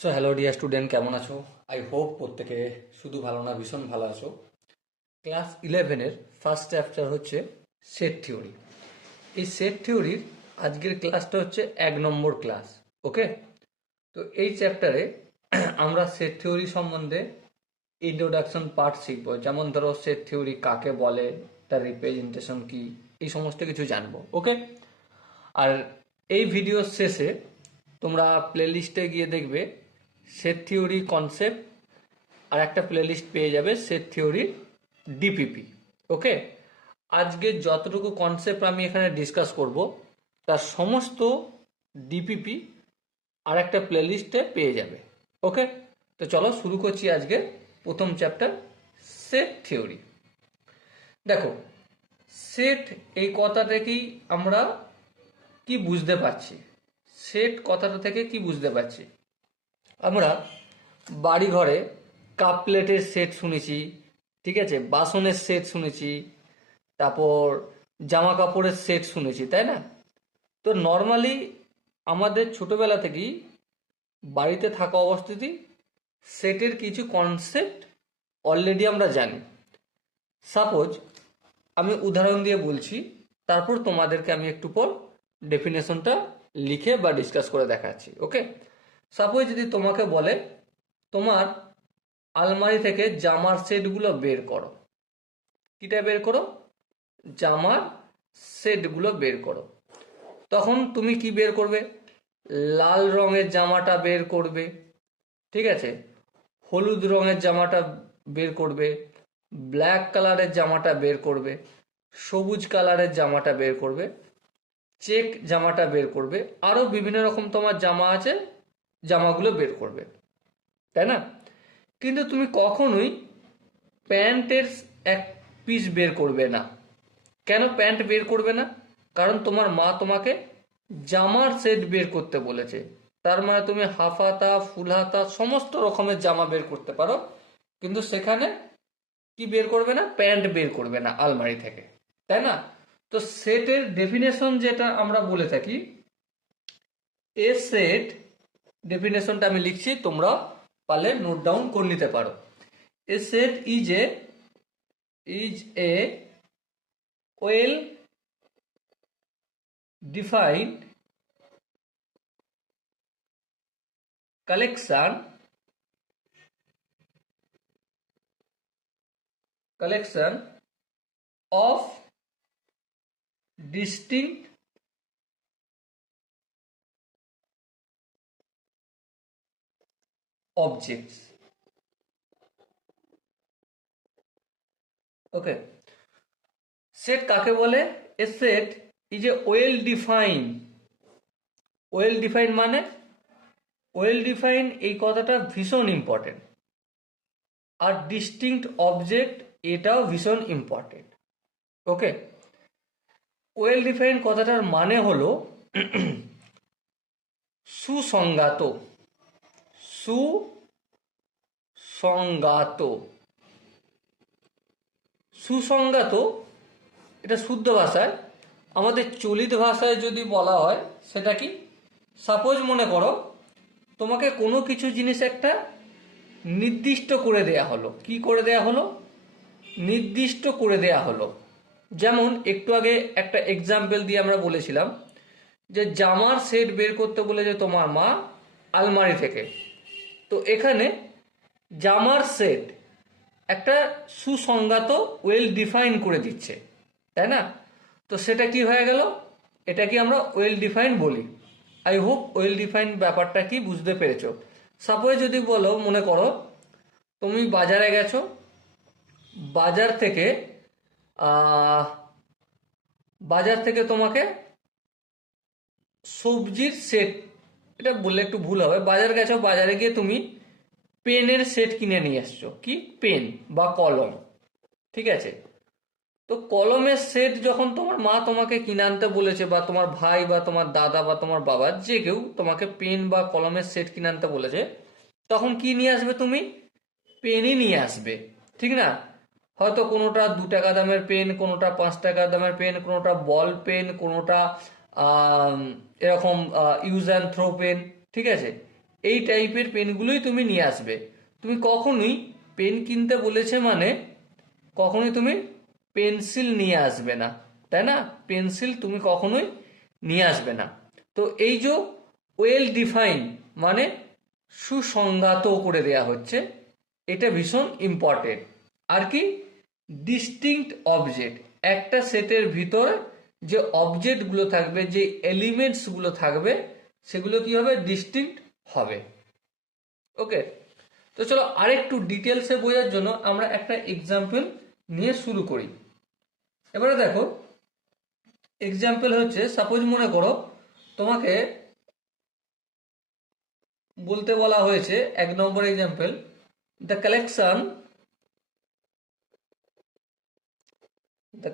So hello dear student, কেমন আছো? I hope প্রত্যেকে শুধু ভালো না, ভীষণ ভালো আছো। ক্লাস 11-এর ফার্স্ট চ্যাপ্টার হচ্ছে সেট থিওরি। এই সেট থিওরির আজকের ক্লাসটা হচ্ছে 1 নম্বর ক্লাস। ওকে, তো এই চ্যাপ্টারে আমরা সেট থিওরি সম্বন্ধে ইন্ট্রোডাকশন পার্ট শিখবো। যেমন ধরো, সেট থিওরি কাকে বলে, তার রিপ্রেজেন্টেশন কি, এই সমস্ত কিছু জানবো। ওকে, আর এই ভিডিওর শেষে তোমরা প্লেলিস্টে গিয়ে দেখবে সেট থিওরি কনসেপ্ট, আর একটা প্লেলিস্ট পেয়ে যাবে সেট থিওরি ডিপিপি। ওকে, আজকে যতটুকু কনসেপ্ট আমি এখানে ডিসকাস করব তার সমস্ত ডিপিপি আর একটা প্লেলিস্টে পেয়ে যাবে। ওকে, তো চলো শুরু করছি আজকে প্রথম চ্যাপ্টার, সেট থিওরি। দেখো, সেট এই কথা থেকেই আমরা কি বুঝতে পারছি? সেট কথাটা থেকে কি বুঝতে পারছি? আমরা বাড়ি ঘরে কাপ প্লেটের সেট শুনেছি, ঠিক আছে, বাসনের সেট শুনেছি, তারপর জামা কাপড়ের সেট শুনেছি, তাই না? তো নর্মালি আমাদের ছোটবেলা থেকেই বাড়িতে থাকা অবস্থাতেই সেটের কিছু কনসেপ্ট অলরেডি আমরা জানি। সাপোজ আমি উদাহরণ দিয়ে বলছি, তারপর তোমাদেরকে আমি একটু পর ডেফিনেশনটা লিখে বা ডিসকাস করে দেখাচ্ছি। ওকে, সাপোজ যদি তোমাকে বলে তোমার আলমারি থেকে জামার সেটগুলো বের করো, কিটা বের করো? জামার সেটগুলো বের করো। তখন তুমি কি বের করবে? লাল রঙের জামাটা বের করবে, ঠিক আছে, হলুদ রঙের জামাটা বের করবে, ব্ল্যাক কালারের জামাটা বের করবে, সবুজ কালারের জামাটা বের করবে, চেক জামাটা বের করবে, আরও বিভিন্ন রকম তোমার জামা আছে, জামাগুলো বের করবে, তাই না? কিন্তু তুমি কখনোই প্যান্টের এক পিস বের করবে না। কেন প্যান্ট বের করবে না? কারণ তোমার মা তোমাকে জামার সেট বের করতে বলেছে। তার মানে তুমি হাফ হাতা, ফুল হাতা সমস্ত রকমের জামা বের করতে পারো, কিন্তু সেখানে কি বের করবে না? প্যান্ট বের করবে না আলমারি থেকে, তাই না? তো সেটের ডেফিনেশন যেটা আমরা বলে থাকি, এ সেট ডেফিনেশনটা আমি লিখছি, তোমরা পারলে নোট ডাউন করে নিতে পারো। A set is a well defined collection of distinct objects. Okay, set কাকে বলে? A set is a well define. Well define মানে, ওয়েল ডিফাইন এই কথাটা ভীষণ ইম্পর্টেন্ট। আর ডিস্টিংক্ট অবজেক্ট, এটাও ভীষণ ইম্পর্টেন্ট। ওকে, ওয়েল ডিফাইন কথাটার মানে হলো সুসংজ্ঞাত। সুসংজ্ঞাত, সুসংজ্ঞাত, এটা শুদ্ধ ভাষায়। আমাদের চলিত ভাষায় যদি বলা হয় সেটা কি? সাপোজ মনে করো তোমাকে কোনো কিছু জিনিস একটা নির্দিষ্ট করে দেয়া হলো। কি করে দেয়া হলো? নির্দিষ্ট করে দেয়া হলো। যেমন একটু আগে একটা এক্সাম্পল দিয়ে আমরা বলেছিলাম যে জামার সেট বের করতে বলেছে তোমার মা আলমারি থেকে। তো এখানে জামার সেট একটা সুসংজ্ঞাত, ওয়েল ডিফাইন করে দিচ্ছে, তাই না? তো সেটা কি হয়ে গেল? এটা কি আমরা ওয়েল ডিফাইন বলি। আই হোপ ওয়েল ডিফাইন ব্যাপারটা কি বুঝতে পেরেছো। সাপোজ যদি বলো, মনে করো তুমি বাজারে গেছো, বাজার থেকে আহ, বাজার থেকে তোমাকে সবজির সেট, এটা বললে একটু ভুল হবে, বাজার গেছো, বাজারে গিয়ে তুমি পেনের সেট কিনে নিয়ে আসছো। কি? পেন বা কলম, ঠিক আছে। তো কলমের সেট যখন তোমার মা তোমাকে কিনে আনতে বলেছে, বা তোমার ভাই বা তোমার দাদা বা তোমার বাবা যে কেউ তোমাকে পেন বা কলমের সেট কিনে আনতে বলেছে, তখন কি নিয়ে আসবে তুমি? পেনই নিয়ে আসবে, ঠিক না? হয়তো কোনোটা 2 টাকা দামের পেন, কোনোটা 5 টাকা দামের পেন, কোনোটা বল পেন, কোনোটা এরকম ইউজ অ্যান্ড থ্রো পেন, ঠিক আছে। এই টাইপের পেনগুলোই তুমি নিয়ে আসবে। তুমি কখনোই পেন কিনতে বলেছে মানে কখনোই তুমি পেন্সিল নিয়ে আসবে না, তাই না? পেন্সিল তুমি কখনোই নিয়ে আসবে না। তো এই যে ওয়েল ডিফাইন মানে সুসংজ্ঞাত করে দেয়া হচ্ছে, এটা ভীষণ ইম্পর্টেন্ট। আর কি, ডিস্টিংক্ট অবজেক্ট, একটা সেটের ভিতরে যে অবজেক্টগুলো থাকবে, যে এলিমেন্টসগুলো থাকবে, সেগুলো কি হবে, ডিস্টিংক্ট হবে। ওকে, তো চলো আরেকটু ডিটেলসে বোঝার জন্য আমরা একটা এক্সাম্পল নিয়ে শুরু করি। এবারে দেখো, এক্সাম্পল হচ্ছে, সাপোজ মনে করো তোমাকে বলতে বলা হয়েছে, 1 নম্বর example, the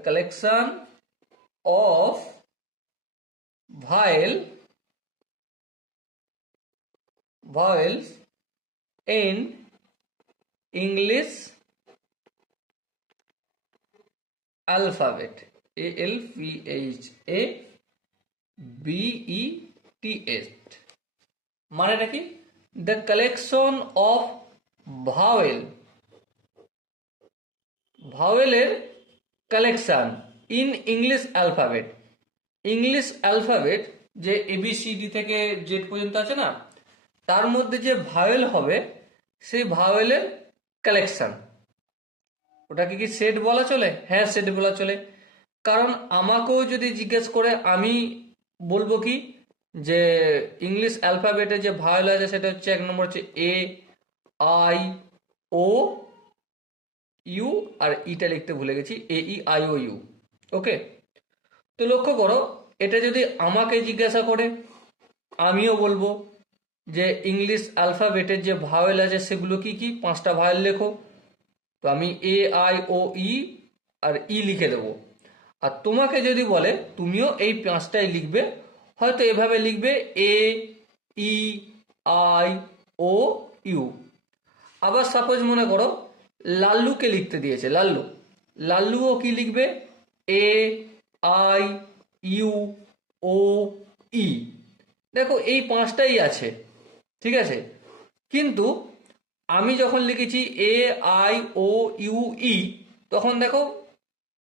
collection of vowels in English alphabet, ALPHABETS, মানেটা কি? দ্য কালেকশন অফ ভাওয়েলের collection in English alphabet. English alphabet যে ABCD থেকে জেড পর্যন্ত আছে না, তার মধ্যে যে ভাওয়েল হবে সেই ভাওয়েলের কালেকশন। ওটাকে কি সেট বলা চলে? হ্যাঁ, সেট বলা চলে। কারণ আমাকেও যদি জিজ্ঞেস করে, আমি বলবো কি যে ইংলিশ অ্যালফাবেটে যে ভাওয়েল আছে সেটা হচ্ছে 1 নম্বর হচ্ছে AIO ইউ, আর ইটা লিখতে ভুলে গেছি, AEIOU। ওকে, তো লক্ষ্য করো, এটা যদি আমাকে জিজ্ঞাসা করে, আমিও বলবো যে ইংলিশ অ্যালফাবেটের যে ভাওয়েল আছে সেগুলো কি কি, 5টা ভাওয়েল লেখো। তো আমি AIOE আর ই লিখে দেবো। আর তোমাকে যদি বলে তুমিও এই 5টাই লিখবে, হয়তো এভাবে লিখবে AEIOU। আবার সাপোজ মনে করো লাল্লুকে লিখতে দিয়েছে, লাল্লুও কি লিখবে, AIUOE। দেখো এই 5টাই আছে, ঠিক আছে। কিন্তু আমি যখন লিখেছি AIOUE, তখন দেখো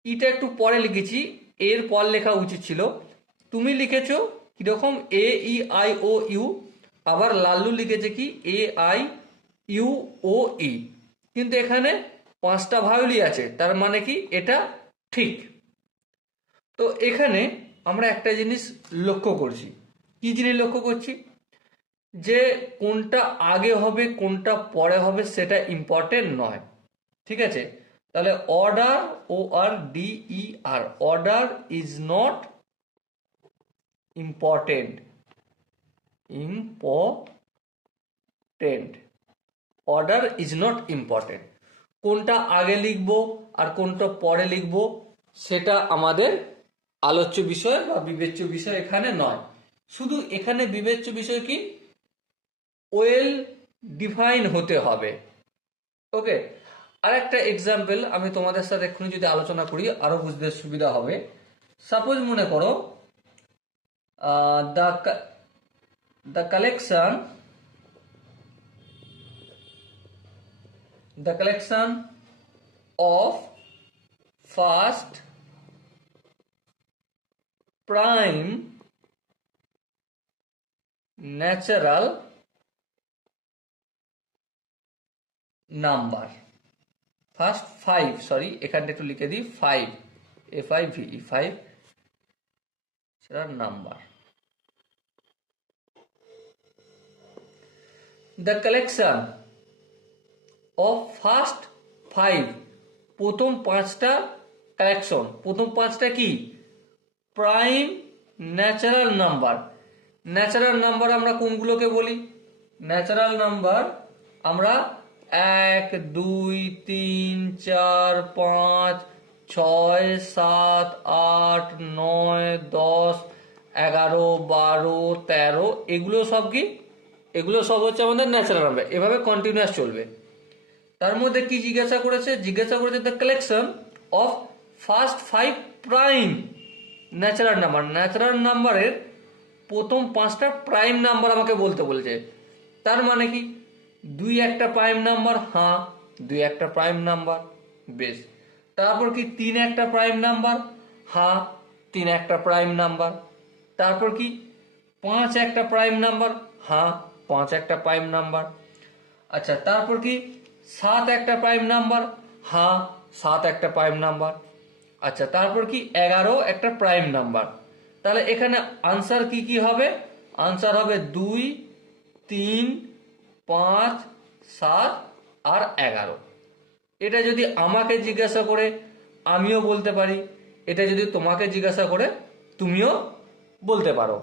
ইটা একটু পরে লিখেছি, এর পর লেখা উচিত ছিল। তুমি লিখেছো কিরকম, AEIOU, আবার লাল্লু লিখেছে কি AIUOE, কিন্তু এখানে 5টা ভাওয়েলই আছে, তার মানে কি এটা ঠিক। তো এখানে আমরা একটা জিনিস লক্ষ্য করছি, কি জিনিস লক্ষ্য করছি, যে কোনটা আগে হবে কোনটা পরে হবে সেটা ইম্পর্টেন্ট নয়, ঠিক আছে। তাহলে order is not important, order is not important. কোনটা আগে লিখব আর কোনটা পরে লিখব সেটা আমাদের আলোচ্য বিষয় বা বিবেচ্য বিষয় এখানে নয়। শুধু এখানে বিবেচ্য বিষয় কি, ওয়েল ডিফাইন হতে হবে। ওকে, আর একটা এক্সাম্পল আমি তোমাদের সাথে এক্ষুনি যদি আলোচনা করি আরো বুঝতে সুবিধা হবে। সাপোজ মনে করো the collection of first prime natural number, first 5, sorry এখানটা একটু লিখে দিই, 5 FIVE, 5 number. The collection of first 5, প্রথম 5টা কালেকশন, প্রথম 5টা কি, prime natural number. Natural number আমরা কোনগুলোকে বলি? ন্যাচারাল নাম্বার আমরা 1 2 3 4 5 6 7 8 9 10 11 12 13, এগুলো সব কি, এগুলো সব হচ্ছে আমাদের ন্যাচারাল নাম্বার, এভাবে কন্টিনিউয়াস চলবে। তার মধ্যে কি জিজ্ঞাসা করেছে the collection of first 5 prime natural number. Natural নাম্বারের প্রথম 5টা প্রাইম নাম্বার আমাকে বলতে বলেছে। তার মানে কি 2 একটা প্রাইম নাম্বার, হ্যাঁ 2 একটা প্রাইম নাম্বার, বেশ। তারপর কি 3 একটা প্রাইম নাম্বার, হ্যাঁ 3 একটা প্রাইম নাম্বার। তারপর কি 5 একটা প্রাইম নাম্বার, হ্যাঁ 5 একটা প্রাইম নাম্বার। আচ্ছা তারপর কি 7 একটা প্রাইম নাম্বার, হ্যাঁ 7 একটা প্রাইম নাম্বার। আচ্ছা তারপর কি 11 একটা প্রাইম নাম্বার। তাহলে এখানে আনসার কি কি হবে? আনসার হবে 2, 3, 5, 7 আর 11। এটা যদি আমাকে জিজ্ঞাসা করে আমিও বলতে পারি, এটা যদি তোমাকে জিজ্ঞাসা করে তুমিও বলতে পারো।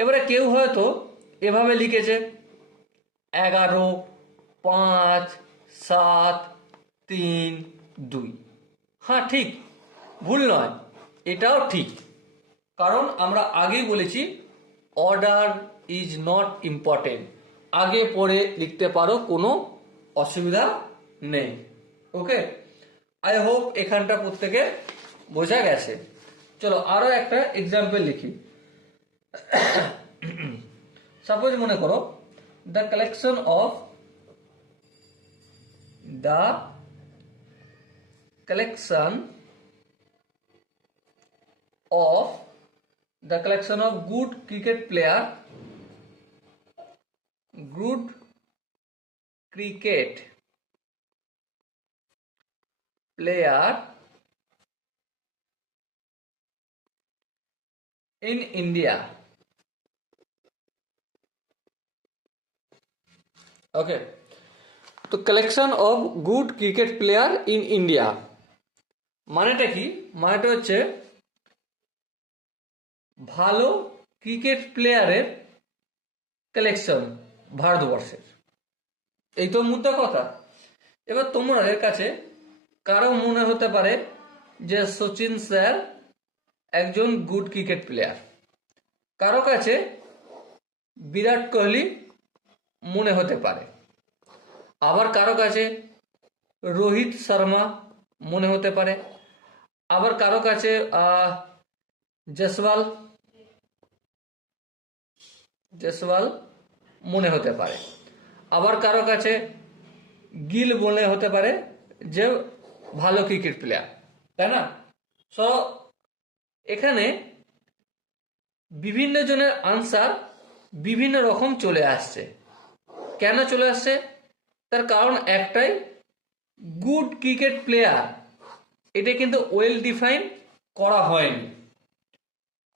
এবারে কেউ হয়তো এভাবে লিখেছে 11, 5, 7, 3, 2। হ্যাঁ ঠিক, ভুল নয়, এটাও ঠিক। কারণ আমরা আগেই বলেছি অর্ডার ইজ নট ইম্পর্টেন্ট, আগে পরে লিখতে পারো, কোনো অসুবিধা নেই। ওকে, আই হোপ এখানটা প্রত্যেকে বোঝা গেছে। চলো আরো একটা এক্সাম্পল লিখি। সাপোজ মনে করো the collection of good cricket player in India. ওকে, তো collection of good cricket player in India মানেটা কি? মানেটা হচ্ছে ভালো ক্রিকেট প্লেয়ারের কালেকশন ভারতবর্ষের। এই তো মুদ্রা কথা। এবার তোমাদের কাছে কারো মনে হতে পারে যে সচিন স্যার একজন গুড ক্রিকেট প্লেয়ার, কারো কাছে বিরাট কোহলি মনে হতে পারে, আবার কারো কাছে রোহিত শর্মা মনে হতে পারে, আবার কারো কাছে জয়সওয়াল মনে হতে পারে, আবার কারো কাছে গিল মনে হতে পারে যে ভালো ক্রিকেট প্লেয়ার, তাই না? সো এখানে বিভিন্ন জনের আনসার বিভিন্ন রকম চলে আসছে। কেন চলে আসছে? তার কারণ একটাই, গুড ক্রিকেট প্লেয়ার এটা কিন্তু ওয়েল ডিফাইন করা হয়নি।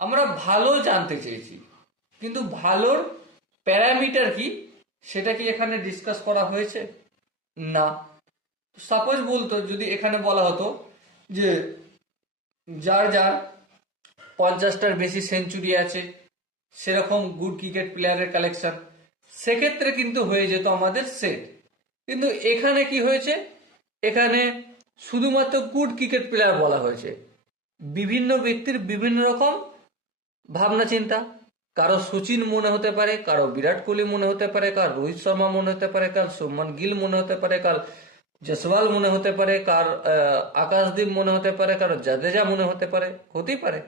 আমরা ভালো জানতে চেয়েছি, কিন্তু ভালোর প্যারামিটার কি সেটা কি এখানে ডিসকাস করা হয়েছে? না। সাপোজ বলতো, যদি এখানে বলা হতো যে যার যার 50টার বেশি সেঞ্চুরি আছে সেরকম গুড ক্রিকেট প্লেয়ারের কালেকশন, সেক্ষেত্রে কিন্তু হয়ে যেত আমাদের সেট। কিন্তু এখানে কি হয়েছে? এখানে শুধুমাত্র গুড ক্রিকেট প্লেয়ার বলা হয়েছে। বিভিন্ন ব্যক্তির বিভিন্ন রকম ভাবনা চিন্তা, কারো সচিন মনে হতে পারে, কারো বিরাট কোহলি মনে হতে পারে, কার রোহিত শর্মা মনে হতে পারে, কার শুভমান গিল মনে হতে পারে, কার জয়সওয়াল মনে হতে পারে, কার আকাশদীপ মনে হতে পারে, কারো জাদেজা মনে হতে পারে, হতেই পারে।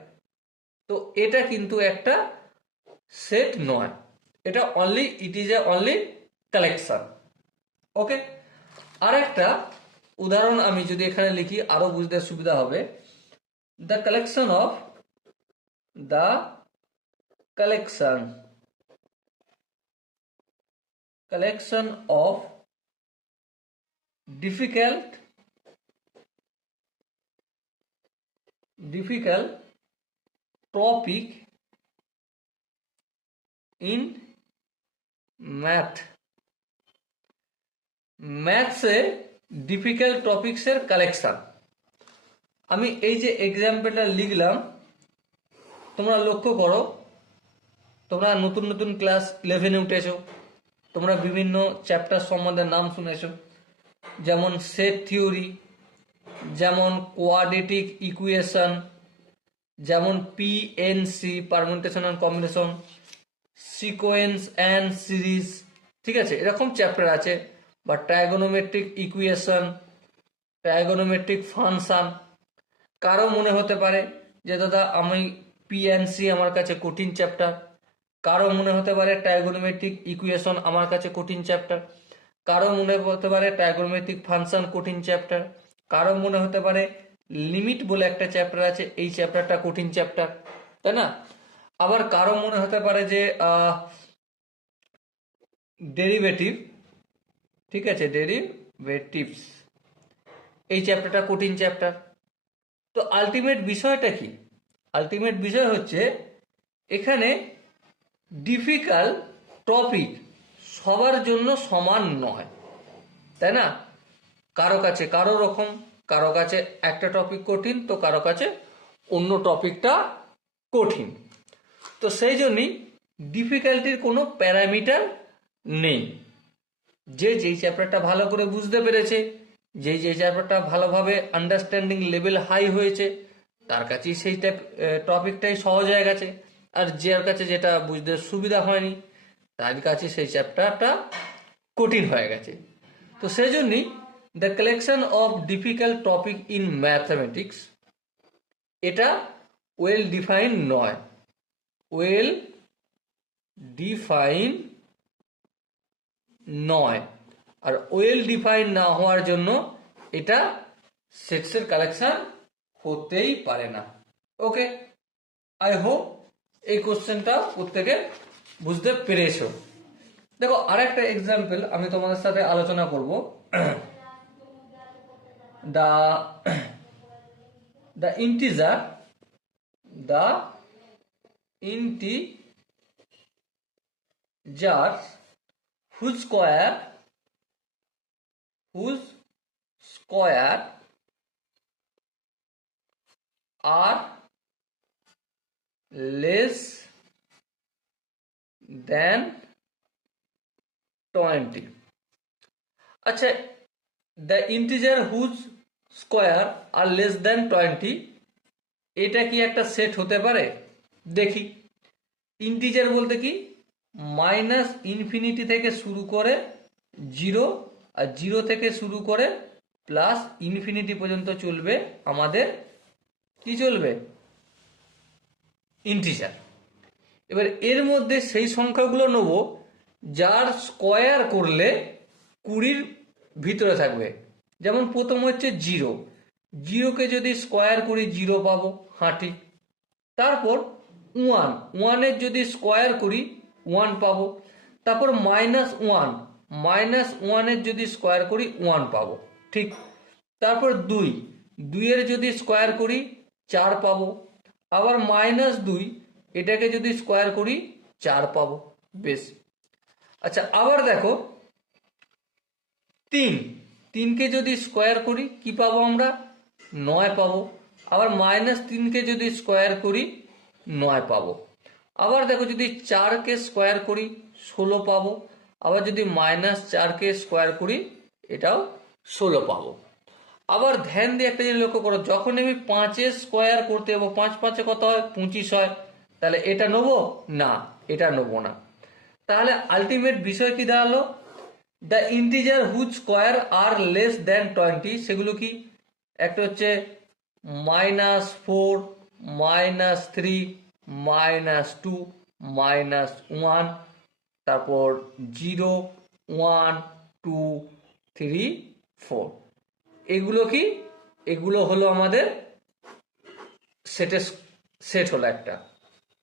তো এটা কিন্তু একটা সেট নয়, এটা it is a only collection. Okay, আর একটা উদাহরণ আমি যদি এখানে লিখি আরো বুঝতে সুবিধা হবে। The collection of difficult topic in ম্যাথসে ডিফিকাল্ট টপিক্সের কালেকশন। আমি এই যে এক্সাম্পলটা লিখলাম, তোমরা লক্ষ্য করো, তোমরা নতুন নতুন ক্লাস 11-এ উঠেছো, তোমরা বিভিন্ন চ্যাপ্টার সম্বন্ধে নাম শুনেছো, যেমন সেট থিওরি, যেমন কোয়াড্রেটিক ইকুয়েশন, যেমন PNC permutation and combination, sequence and series, ঠিক আছে, এরকম চ্যাপ্টার আছে। বা ট্রাইগোনোমেট্রিক ইকুয়েশন, ট্রাইগোনোমেট্রিক ফাংশন। কারো মনে হতে পারে যে দাদা আমি পিএনসি আমার কাছে কঠিন চ্যাপ্টার, কারো মনে হতে পারে ট্রাইগোনোমেট্রিক ইকুয়েশন আমার কাছে কঠিন চ্যাপ্টার, কারো মনে হতে পারে ট্রাইগোনোমেট্রিক ফাংশন কঠিন চ্যাপ্টার, কারো মনে হতে পারে লিমিট বলে একটা চ্যাপ্টার আছে, এই চ্যাপ্টারটা কঠিন চ্যাপ্টার, তাই না? আবার কারো মনে হতে পারে যে ডেরিভেটিভ, ঠিক আছে, ডেরিভেটিভস এই চ্যাপ্টারটা কঠিন চ্যাপ্টার। তো আলটিমেট বিষয়টা কি? আলটিমেট বিষয় হচ্ছে এখানে ডিফিকাল্ট টপিক সবার জন্য সমান নয়, তাই না? কারো কাছে কারো রকম, কারো কাছে একটা টপিক কঠিন তো কারো কাছে অন্য টপিকটা কঠিন। তো সেই জন্যই ডিফিকাল্টির কোনো প্যারামিটার নেই। যে যেই চ্যাপ্টারটা ভালো করে বুঝতে পেরেছে, যেই চ্যাপ্টারটা ভালোভাবে আন্ডারস্ট্যান্ডিং লেভেল হাই হয়েছে, তার কাছেই সেই টপিকটাই সহজ হয়ে গেছে। আর যার কাছে যেটা বুঝতে সুবিধা হয়নি, তার কাছে সেই চ্যাপ্টারটা কঠিন হয়ে গেছে। তো সেই জন্যই the collection of difficult topic in mathematics এটা ওয়েল ডিফাইন নয়, ওয়েল ডিফাইন নয়। আর ওয়েল ডিফাইন না হওয়ার জন্য এটা সেটসের কালেকশন হতেই পারে না। ওকে, আই হোপ এই কোশ্চেনটা প্রত্যেকে বুঝতে পেরেছো। দেখো আরেকটা এক্সাম্পল আমি তোমাদের সাথে আলোচনা করব। the integer whose square are less than 20। আচ্ছা, the integer whose square are less than 20 এটা কি একটা সেট হতে পারে? দেখি। ইন্টিজার বলতে কি, মাইনাস ইনফিনিটি থেকে শুরু করে 0 আর 0 থেকে শুরু করে প্লাস ইনফিনিটি পর্যন্ত চলবে আমাদের কি চলবে? ইন্টিজার। এবার এর মধ্যে সেই সংখ্যাগুলো নেব যার স্কোয়ার করলে 20-র ভিতরে থাকবে। যেমন প্রথম হচ্ছে 0, 0কে যদি স্কোয়ার করি 0 পাবো, হ্যাঁ ঠিক। তারপর 1, 1-এর যদি স্কোয়ার করি 1 পাবো। তারপর -1, -1-এর যদি স্কোয়ার করি 1 পাবো, ঠিক। তারপর 2, 2-এর যদি স্কোয়ার করি 4 পাবো। আবার -2, এটাকে যদি স্কোয়ার করি 4 পাবো। বেশ। আচ্ছা, আবার দেখো 3, 3কে যদি স্কোয়ার করি কি পাবো আমরা? 9 পাবো। আবার -3কে যদি স্কোয়ার করি 9 পাবো। আবার দেখো যদি 4কে স্কোয়ার করি 16 পাবো। আবার যদি -4কে স্কোয়ার করি এটাও 16 পাবো। আবার ধ্যান দিয়ে একটা জিনিস লক্ষ্য করো, যখন আমি 5-এর স্কোয়ার করতে যাবো, 5 5-এ কত হয়? 25 হয়। তাহলে এটা নেবো না, এটা নেবো না। তাহলে আলটিমেট বিষয় কি দাঁড়ালো? The integer whose square are less than 20 সেগুলো কি? একটা হচ্ছে -4, -3, -2, -1, তারপর 0, 1, 2, 3, 4। এগুলো কি? এগুলো হলো আমাদের সেট হলো একটা,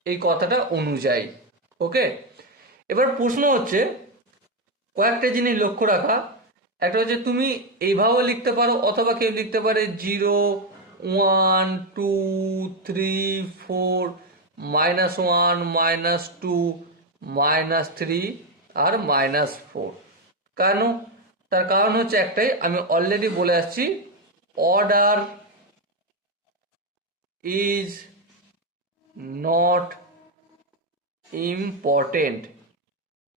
এই কথাটা অনুযায়ী। ওকে, এবার প্রশ্ন হচ্ছে কয়েকটা জিনিস লক্ষ্য রাখা। একটা হচ্ছে তুমি এইভাবেও লিখতে পারো, অথবা কেউ লিখতে পারে 0, 1, 2, 3, 4, -1, -2, -3 আর -4। কেন? তার কারণ হচ্ছে একটাই, আমি অলরেডি বলে আসছি, order is not important,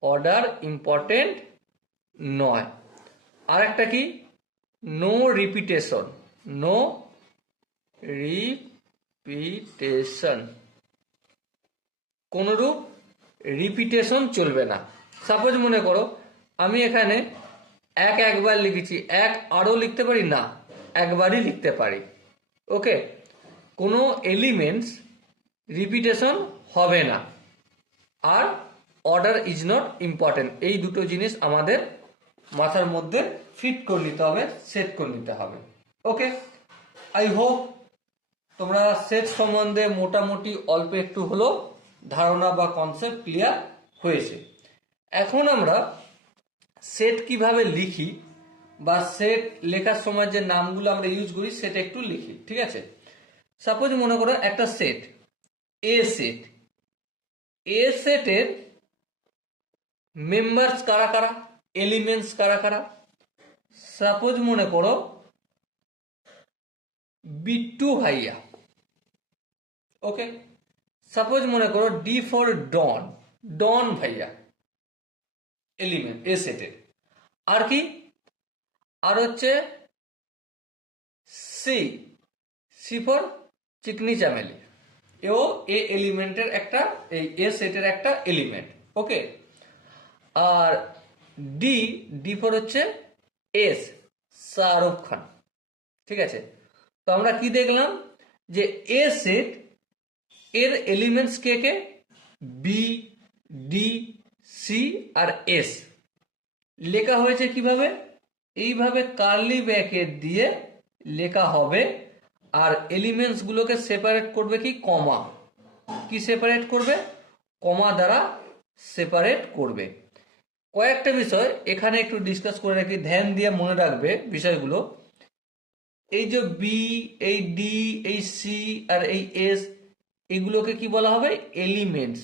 order important নয়। আর একটা কি? নো রিপিটেশন, নো রিপিটেশন, কোনরূপ রিপিটেশন চলবে না। সাপোজ মনে করো আমি এখানে একবার লিখেছি, আরও লিখতে পারি না, একবারই লিখতে পারি। ওকে, কোনো এলিমেন্টস রিপিটেশন হবে না। আর অর্ডার ইজ নট ইম্পর্টেন্ট, এই দুটো জিনিস আমাদের মাথার মধ্যে ফিট করে নিতে হবে, সেট করে নিতে হবে। ওকে, আই হোপ তোমরা সেট সম্বন্ধে মোটামুটি অল্প একটু হলো ধারণা বা কনসেপ্ট ক্লিয়ার হয়েছে। এখন আমরা সেট কিভাবে লিখি বা সেট লেখার সময় যে নামগুলো আমরা ইউজ করি সেটা একটু লিখি, ঠিক আছে? সাপোজ মনে করো একটা সেট এ সেট, এ সেটের মেম্বার্স কারা কারা, এলিমেন্টস কারা কারা। সাপোজ মনে করো বিট্টু ভাইয়া। ওকে, সাপোজ মনে করো ডি ফর ডন, ডন ভাইয়া এলিমেন্ট এ সেটের। আর কি, আর হচ্ছে C, C for Chikni Chameli, এও এ এলিমেন্টের একটা, এই এ সেটের একটা এলিমেন্ট। ওকে, আর ডি, ডি ফর হচ্ছে এস, শাহরুখ খান। ঠিক আছে, তো আমরা কি দেখলাম যে এ সেট এর এলিমেন্টস কে কে, বি, ডি, সি আর এস। লেখা হয়েছে কিভাবে, এইভাবে কার্লি ব্র্যাকেট দিয়ে লেখা হবে। আর এলিমেন্টস গুলোকে সেপারেট করবে কি, কমা। কি সেপারেট করবে, কমা দ্বারা সেপারেট করবে। কয়েকটা বিষয় এখানে একটু ডিসকাস করে রাখি, ধ্যান দিয়ে মনে রাখবে বিষয়গুলো। এই যে বি, এই ডি, এই সি আর এই এস, এগুলোকে কি বলা হবে, এলিমেন্টস,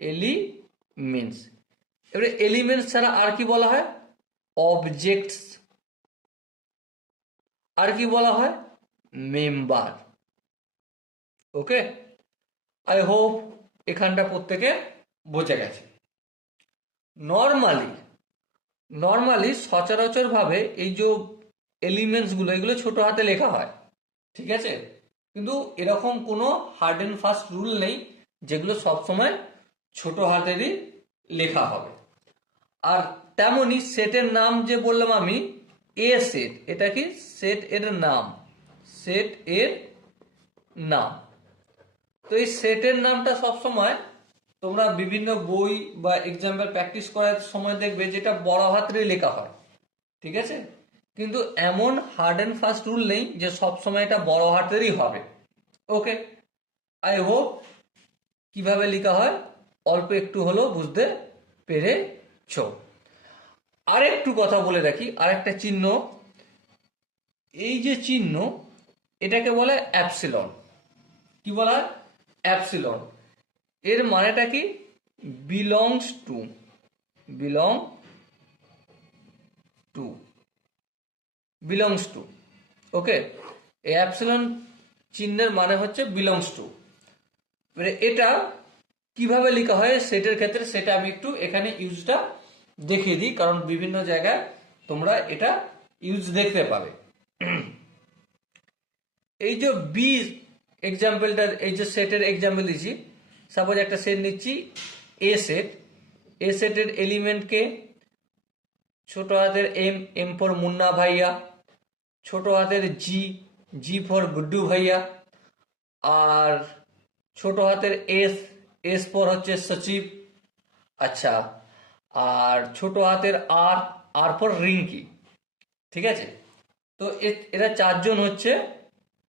এলিমেন্টস। এবারে এলিমেন্টস ছাড়া আর কি বলা হয়, অবজেক্টস। আর কি বলা হয়, মেম্বার। ওকে, আই হোপ এখানটা প্রত্যেকে বোঝা গেছে। নর্মালি নর্মালি সচরাচর ভাবে এই যে এলিমেন্টস গুলো, এগুলো ছোট হাতে লেখা হয়, ঠিক আছে? কিন্তু এরকম কোনো হার্ড অ্যান্ড ফাস্ট রুল নেই যেগুলো সবসময় ছোট হাতেরই লেখা হবে। আর তেমনি সেটের নাম যে বললাম আমি, এ সেট, এটা কি, সেট এর নাম, সেট এর নাম। তো এই সেটের নামটা সবসময় তোমরা বিভিন্ন বই বা এক্সাম্পল প্র্যাকটিস করার সময় দেখবে যেটা বড় হাতেরই লেখা হয়, ঠিক আছে? কিন্তু এমন হার্ড অ্যান্ড ফাস্ট রুল নেই যে সবসময় এটা বড় হাতেরই হবে। ওকে, আই হোপ কিভাবে লেখা হয় অল্প একটু হলেও বুঝতে পেরেছ। আরেকটু কথা বলে রাখি, আরেকটা চিহ্ন, এই যে চিহ্ন, এটাকে বলে অ্যাপসিলন। কি বলা হয়, অ্যাপসিলন। এর মানেটা কি, belongs to, belong to, belongs to. Okay, এই অ্যাপসিলন চিহ্নের মানে হচ্ছে বিলংস টু। মানে এটা কিভাবে লেখা হয় সেটের ক্ষেত্রে, সেটা আমি একটু এখানে ইউজটা দেখিয়ে দিই, কারণ বিভিন্ন জায়গায় তোমরা এটা ইউজ দেখতে পাবে। এই যে বি এক্সাম্পলটা, এই যে সেটের এক্সাম্পল দিচ্ছি, সাপোজ একটা সেট নিচ্ছি এ সেট, এ সেটের এলিমেন্টকে ছোট হাতের এম, এম ফর মুন্না ভাইয়া, ছোট হাতের জি, জি ফর গুড্ডু ভাইয়া, আর ছোট হাতের এস, এস ফর হচ্ছে সচিব। আচ্ছা, আর ছোট হাতের আর, আর ফর রিঙ্কি। ঠিক আছে, তো এরা চারজন হচ্ছে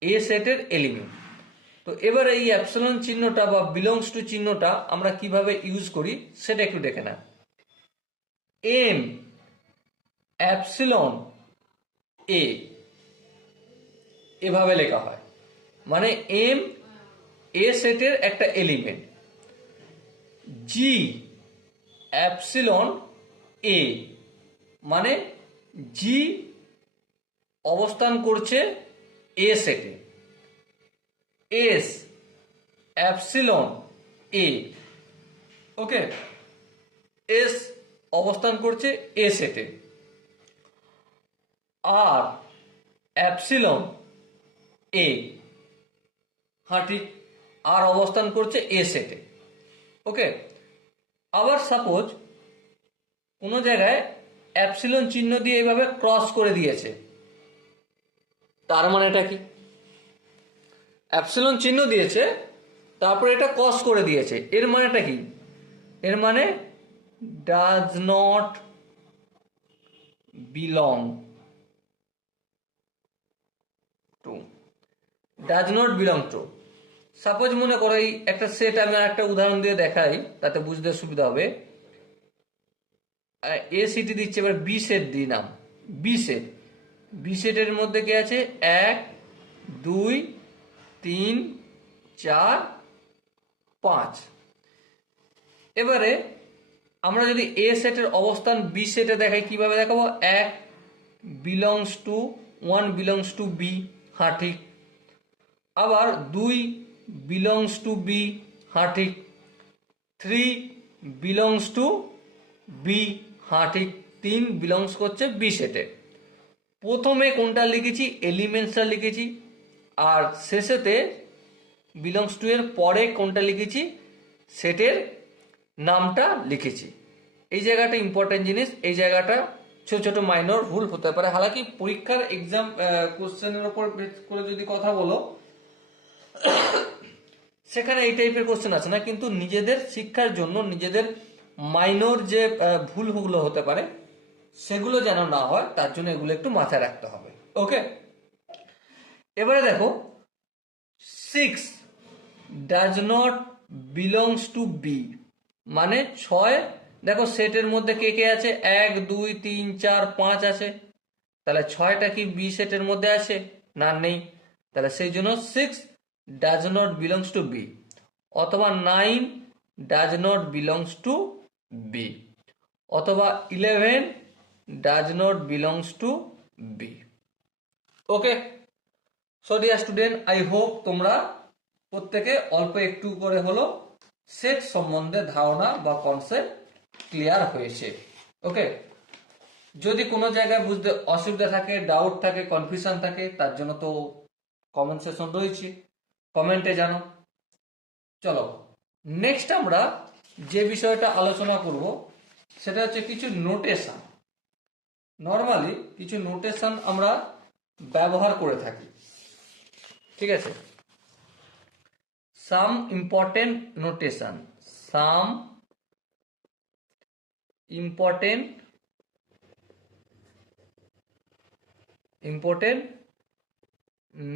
এ সেটের এলিমেন্ট। তো এবার এই অ্যাপসিলন চিহ্নটা বা বিলংস টু চিহ্নটা আমরা কিভাবে ইউজ করি সেটা একটু দেখে না। এম অ্যাপসিলন এ, এভাবে লেখা হয়, মানে এম এ সেটের একটা এলিমেন্ট। জি অ্যাপসিলন এ, মানে জি অবস্থান করছে এ সেটে। এস অ্যাপসিলন এ, ওকে, এস অবস্থান করছে এ সেটে। আর অ্যাপসিলন এ, হ্যাঁ ঠিক, আর অবস্থান করছে এ সেটে। ওকে, আবার সাপোজ কোনো জায়গায় অ্যাপসিলন চিহ্ন দিয়ে এইভাবে ক্রস করে দিয়েছে, তার মানে এটা কি, অ্যাপসিলন চিহ্ন দিয়েছে তারপরে এটা কস করে দিয়েছে, এর মানেটা কি? এর মানে does not belong to, does not belong to. Suppose মনে করো এই একটা সেট, আমি একটা উদাহরণ দিয়ে দেখাই তাতে বুঝতে সুবিধা হবে। এ সিটি দিচ্ছে, এবার বি সেট দিই নাম, বি সেট। বি সেটের মধ্যে কি আছে? 1 2 3 4 5। এবারে আমরা যদি এ সেটের অবস্থান বি সেটে দেখাই, কিভাবে দেখাবো? 1 belongs to 1 belongs to B, হ্যাঁ ঠিক। আবার 2 বিলংস টু বি, হ্যাঁ ঠিক। 3 বিলংস টু বি, হ্যাঁ ঠিক। 3 বিলংস করছে বি সেটে। প্রথমে কোনটা লিখেছি? এলিমেন্টসটা লিখেছি, আর শেষেতে বিলংস টু এর পরে কোনটা লিখেছি? সেটের নামটা লিখেছি। এই জায়গাটা ইম্পর্টেন্ট জিনিস, এই জায়গাটা ছোট ছোট মাইনর ভুল হতে পারে। হালাকি পরীক্ষার এক্সাম কোশ্চেনের উপর বেস করে যদি কথা বলো, সেখানে এই টাইপের কোশ্চেন আছে না, কিন্তু নিজেদের শিক্ষার জন্য নিজেদের মাইনর যে ভুলগুলো হতে পারে সেগুলো যেন না হয়, তার জন্য এগুলো একটু মাথায় রাখতে হবে। ওকে, এবারে দেখো 6 does not belongs to B, মানে 6, দেখো সেটের মধ্যে কে কে আছে? 1 2 3 4 5 আছে, তাহলে 6টা কি বি সেটের মধ্যে আছে? না, নেই। তাহলে সেই জন্য 6 does not belongs to B, অথবা 9 does not belongs to B, অথবা 11 does not belongs to B. Okay, so dear student, I hope তোমরা প্রত্যেকে অল্প একটু করে হলো সেট সম্বন্ধে ধারণা বা কনসেপ্ট ক্লিয়ার হয়েছে। ওকে, যদি কোনো জায়গায় বুঝতে অসুবিধা থাকে, ডাউট থাকে, কনফিউশন থাকে, তার জন্য তো কমেন্ট সেকশন রয়েছে, কমেন্টে জানো। চলো, নেক্সট আমরা যে বিষয়টা আলোচনা করব সেটা হচ্ছে কিছু নোটেশন। নর্মালি কিছু নোটেশন আমরা ব্যবহার করে থাকি, ঠিক আছে? Some important notation, some important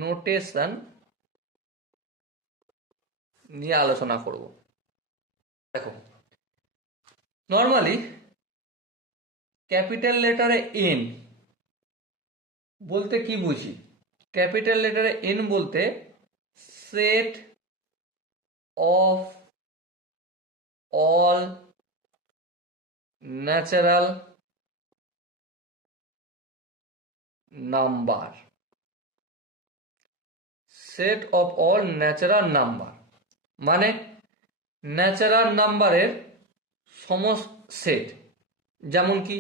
notation নিয়ে আলোচনা করব। দেখো, নর্মালি ক্যাপিটাল লেটারে এন বলতে কি বুঝি? ক্যাপিটাল লেটারে এন বলতে set of all natural number, set of all natural number মানে ন্যাচারাল নাম্বারের সমস্ত সেট। যেমন কি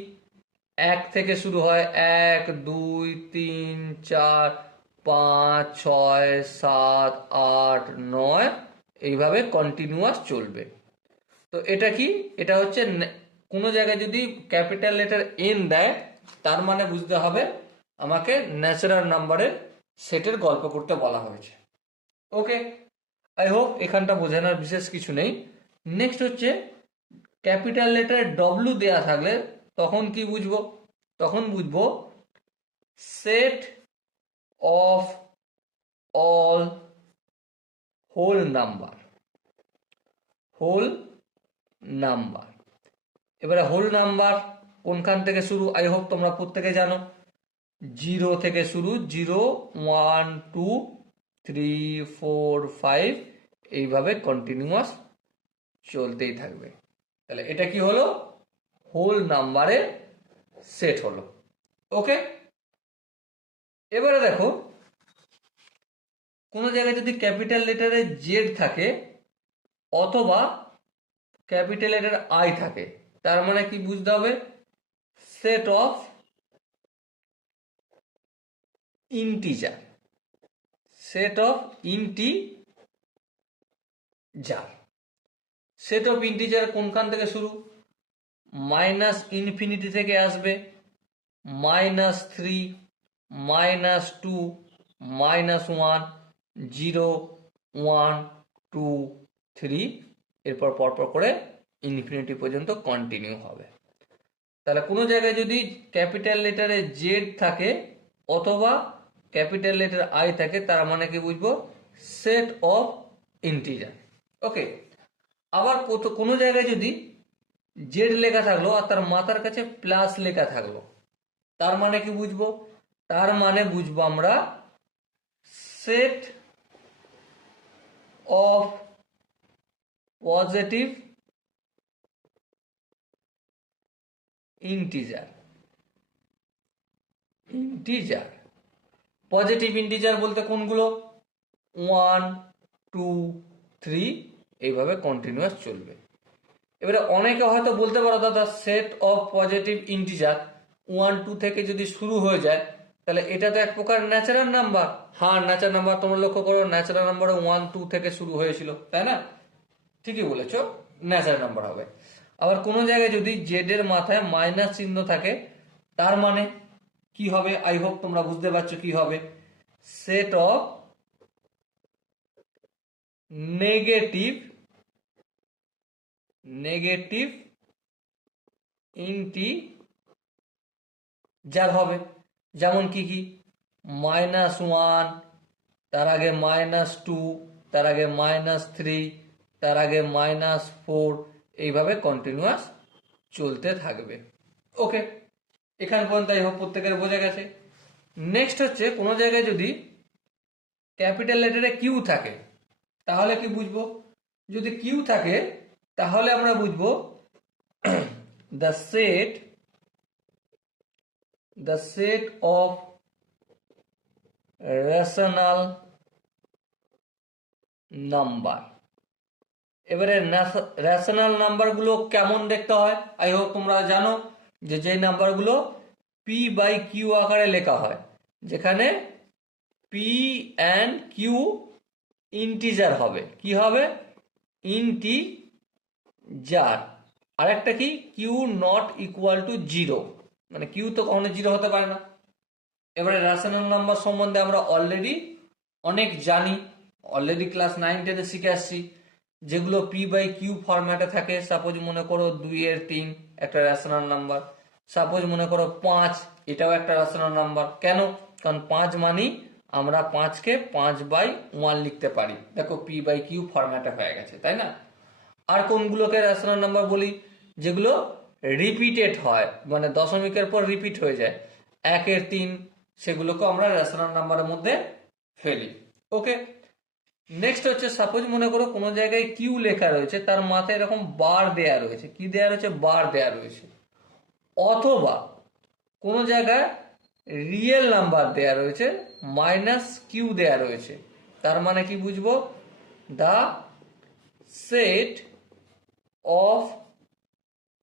1 থেকে শুরু হয়, 1 2 3 4 5 6 7 8 9, এইভাবে কন্টিনিউয়াস চলবে। তো এটা কি? এটা হচ্ছে কোনো জায়গায় যদি ক্যাপিটাল লেটার এন দেয়, তার মানে বুঝতে হবে আমাকে ন্যাচারাল নাম্বারের সেটের গল্প করতে বলা হয়েছে। ওকে, আই হোপ এখানটা বোঝানোর বিশেষ কিছু নেই। নেক্সট হচ্ছে ক্যাপিটাল লেটার ডব্লিউ দেয়া থাকলে তখন কি বুঝবো? তখন বুঝবো set of all whole number, whole number. এবারে হোল নাম্বার কোনখান থেকে শুরু? আই হোপ তোমরা প্রত্যেকে জানো, 0 থেকে শুরু, 0 1 2 3 4 5, এইভাবে কন্টিনিউয়াস চলতেই থাকবে। তাহলে এটা কি হলো? হোল নাম্বারের সেট হলো। ওকে, এবারে দেখো কোনো জায়গায় যদি ক্যাপিটাল লেটারে জেড থাকে অথবা ক্যাপিটাল লেটার আই থাকে, তার মানে কি বুঝতে হবে? Set of integer, set of integer. Set of integer কোনখান থেকে শুরু? মাইনাস ইনফিনিটি থেকে আসবে, -3 -2 -1 0 1 2 3 এরপর পরপর করে ইনফিনিটি পর্যন্ত কন্টিনিউ হবে। তাহলে কোনো জায়গায় যদি ক্যাপিটাল লেটারে জেড থাকে অথবা ক্যাপিটাল লেটার আই থাকে, তার মানে কি বুঝবো? Set of integer. ওকে, আবার কোনো জায়গায় যদি জেড লেখা থাকলো আর তার মাথার কাছে প্লাস লেখা থাকলো, তার মানে কি বুঝবো? তার মানে বুঝবো আমরা set of positive integer. Positive integer বলতে কোনগুলো? 1 2 3 এইভাবে কন্টিনিউয়াস চলবে। এবারে অনেকে হয়তো বলতে পারো দাদা সেট অফ পজিটিভ ইন্টিজার 1 2 থেকে যদি শুরু হয়ে যায় তাহলে এটা তো এক প্রকার ন্যাচারাল নাম্বার। হ্যাঁ, ন্যাচারাল নাম্বার। তোমরা লক্ষ্য করো ন্যাচারাল নাম্বারে 1 2 থেকে শুরু হয়েছিল, তাই না? ঠিকই বলেছো, ন্যাচারাল নাম্বার হবে। আবার কোনো জায়গায় যদি জেড এর মাথায় মাইনাস চিহ্ন থাকে, তার মানে কি হবে? আই হোপ তোমরা বুঝতে পারছো কি হবে। সেট অফ নেগেটিভ ইন্টিজার হবে। যেমন কি কি? -1, তার আগে -2, তার আগে -3, তার আগে -4, এইভাবে কন্টিনিউয়াস চলতে থাকবে। ওকে, এখান পর্যন্ত আই হোপ প্রত্যেকের বোঝা গেছে। নেক্সট হচ্ছে কোনো জায়গায় যদি ক্যাপিটাল লেটারে কিউ থাকে তাহলে কি বুঝবো? যদি কিউ থাকে তাহলে আমরা বুঝবো the set of rational number। এবারে রেশনাল নাম্বারগুলো কেমন দেখতে হয়? আই হোপ তোমরা জানো যে যে নাম্বারগুলো পি বাই কিউ আকারে লেখা হয়, যেখানে পি অ্যান্ড কিউ ইন্টিজার হবে। কি হবে? ইন্টিজার। আরেকটা কি? কিউ নট ইকুয়াল টু 0, মানে কিউ তো কখনো 0 হতে পারে না। এবারে রেশনাল নাম্বার সম্বন্ধে আমরা অলরেডি অনেক জানি, অলরেডি ক্লাস 9 10 শিখে আসছি। যেগুলো পি বাই কিউ ফরম্যাটে থাকে, সাপোজ মনে করো 2/3 একটা রেশনাল নাম্বার, সাপোজ মনে করো 5, এটাও একটা রেশনাল নাম্বার। কেন? কারণ 5 মানি আমরা 5কে 5/1 লিখতে পারি। দেখো পি বাই কিউ ফরম্যাটে হয়ে গেছে, তাই না? আর কোনগুলোকে রেশনাল নাম্বার বলি? যেগুলো রিপিটেড হয়, মানে দশমিকের পর রিপিট হয়ে যায়, 1/3, সেগুলোকে আমরা রেশনাল নাম্বারের মধ্যে ফেলি। ওকে, নেক্সট হচ্ছে সাপোজ মনে করো কোনো জায়গায় কিউ লেখা রয়েছে, তার মাথায় এরকম বার দেয়া রয়েছে। কি দেয়া রয়েছে? বার দেয়া রয়েছে। অথবা কোনো জায়গায় রিয়েল নাম্বার দেয়া রয়েছে, -কিউ দেয়া রয়েছে, তার মানে কি বুঝবো? দা সেট অফ